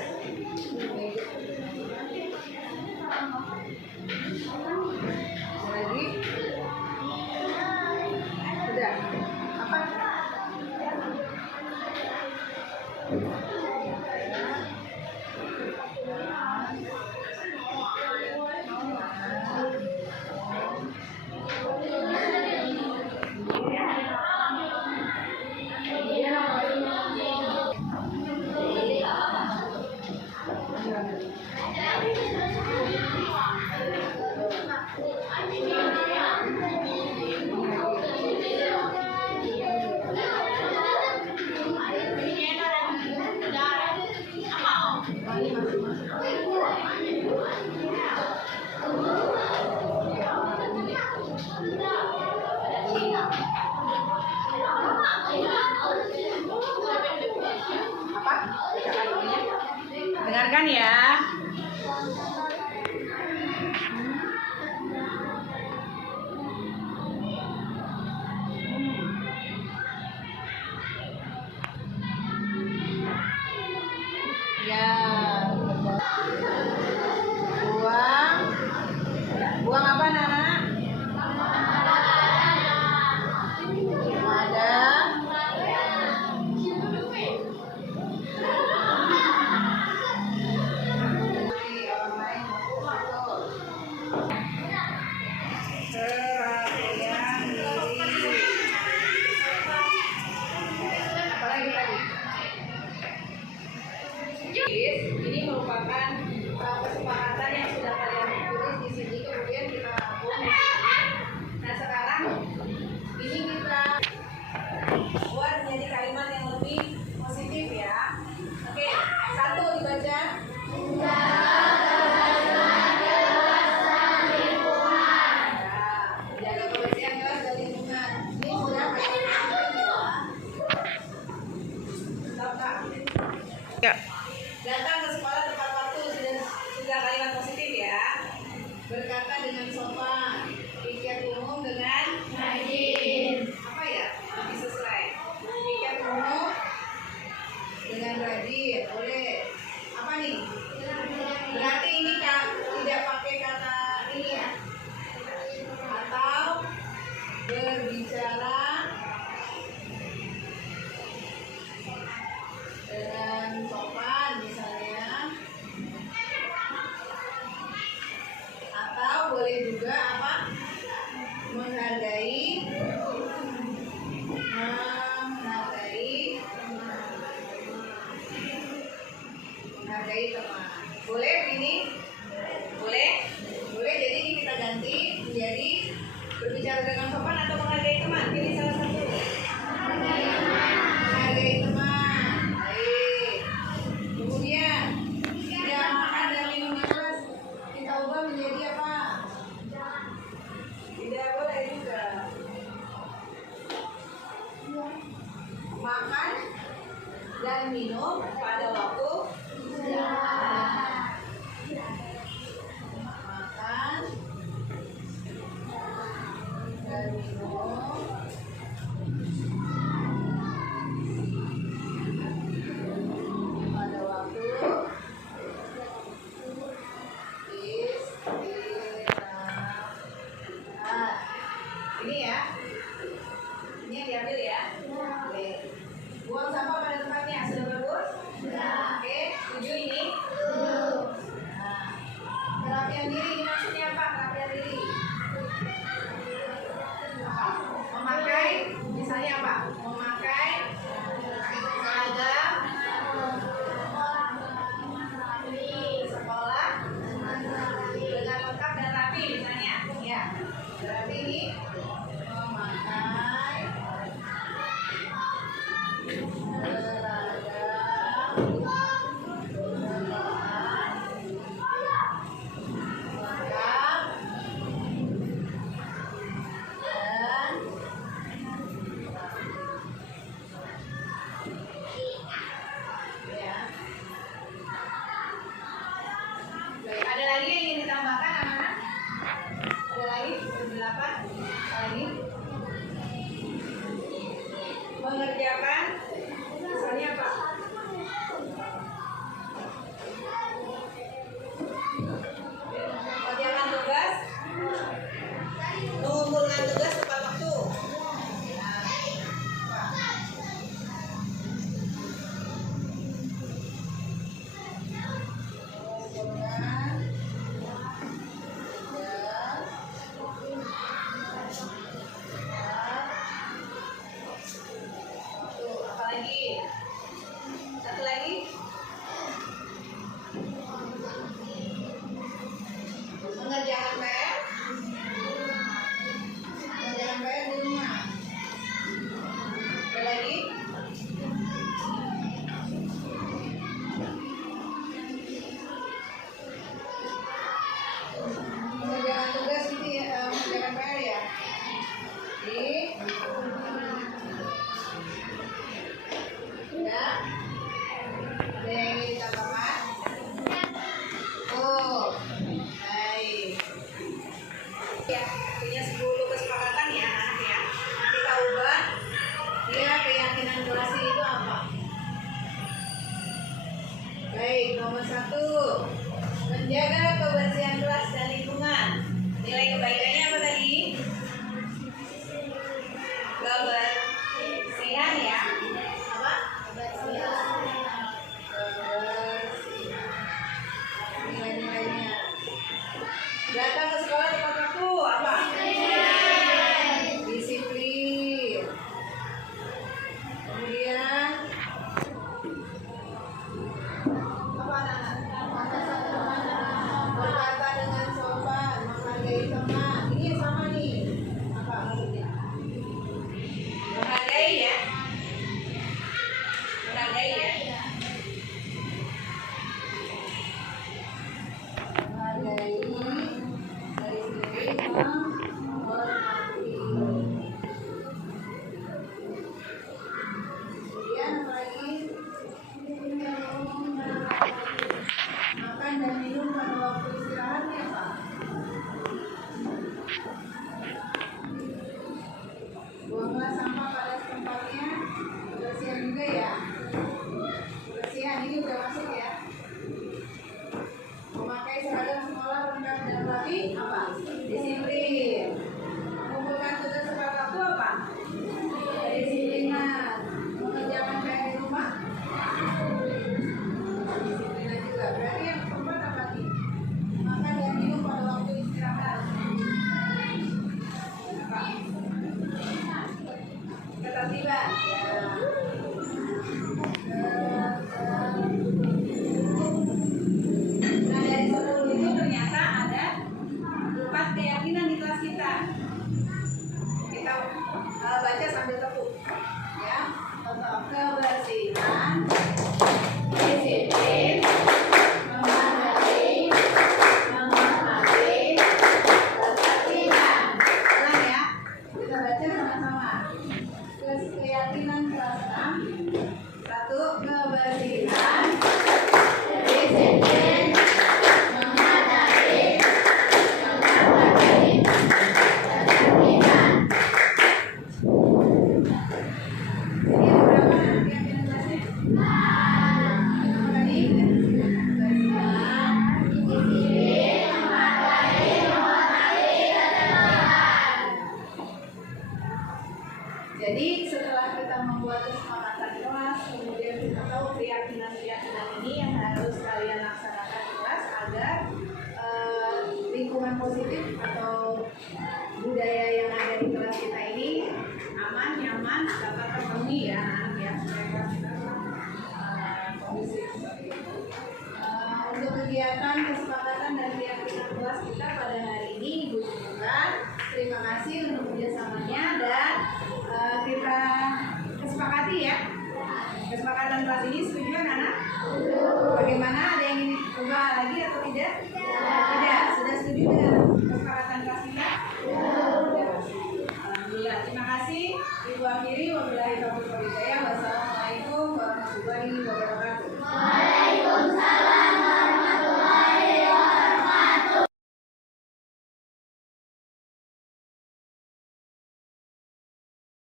Lagi? Udah. Apa? Apa? Dengarkan ya. Ya. Buang apa, Nana? Ada. Ini merupakan kesepakatan yang sudah kalian tulis di sini, kemudian kita buang. Nah sekarang ini kita buat menjadi kalimat yang lebih positif ya. Oke, satu dibaca. Jaga kebersihan kelas dan lingkungan. Ini sudah ya. Datang ke sekolah tepat waktu sudah kalimat positif ya. Berkata dengan sopan, pikir umum dengan rajin. Apa ya? Bisa selesai. Pikir umum dengan rajin. Boleh. Apa nih? Berarti ini tidak pakai kata ini ya. Atau berbicara dengan sopan misalnya, atau boleh juga apa, menghargai teman. Boleh ini? Boleh? Jadi ini kita ganti menjadi berbicara dengan sopan atau menghargai teman. Pilih salah satu. Menghargai teman. Baik. Kemudian tidak makan dan minum di kelas kita ubah menjadi apa? Tidak boleh juga. Makan dan minum pada waktu makan dan minum pada waktu istirahat. Ini ya, ini yang diambil ya. Oke. Buang sampah pada tempatnya sudah bagus. Oke, setuju ini? Nah, kerapian diri ini maksudnya apa? Kerapian diri. Baik, nomor 1, menjaga kebersihan kelas dan lingkungan. Nilai kebaikannya apa tadi? Kebersihan ya. Apa? Kebersihan. Nilai-nilainya. Datang ke sekolah tepat waktu apa? Disiplin. Kemudian apa anak-anak? Berkata dengan sopan, menghargai teman. Ini yang sama nih. Apa maksudnya? Menghargai ya. Menghargai ya. Menghargai dari sendiri menghormati. Kemudian apa lagi? Makan dan minum pada waktu istirahatnya apa? Buanglah sampah pada tempatnya. Kebersihan juga ya. Kebersihan ini udah masuk ya. Memakai seragam sekolah lengkap dan rapi apa? Disiplin. Mengumpulkan tugas tepat waktu apa? Kedisiplinan. Mengerjakan PR di rumah. Disiplinan juga. Berarti yang keempat apa nih? Makan dan minum pada waktu istirahat. Apa? Ketertiban. Ya. Nah dari 10 itu ternyata ada 4 keyakinan di kelas kita. Kita baca sambil tepuk, ya. Contoh kebersihan, disiplin, menghargai, menghormati, ketertiban. Ulang ya. Kita baca sama-sama. Keyakinan kelas 6. 1. Kebersihan, disiplin, menghadapi, menghormati, ketertiban. Jadi ada berapa keyakinan kelasnya? Apa tadi? Kebersihan, disiplin, menghadapi, menghormati, ketertiban. Jadi setelah kita membuat kesepakatan kelas, kemudian kita tahu keyakinan-keyakinan ini yang harus kalian laksanakan di kelas agar lingkungan positif atau budaya yang ada di kelas kita ini aman, nyaman, dapat terpenuhi ya anak-anak ya, supaya kelas kita kondusif seperti itu. Untuk kegiatan kesepakatan dan keyakinan kelas kita pada hari ini Ibu tunjukkan. Terima kasih untuk kerjasamanya dan kita kesepakati ya. Kesepakatan kelas ini setuju anak-anak? Bagaimana? Ada yang ingin ubah lagi atau tidak?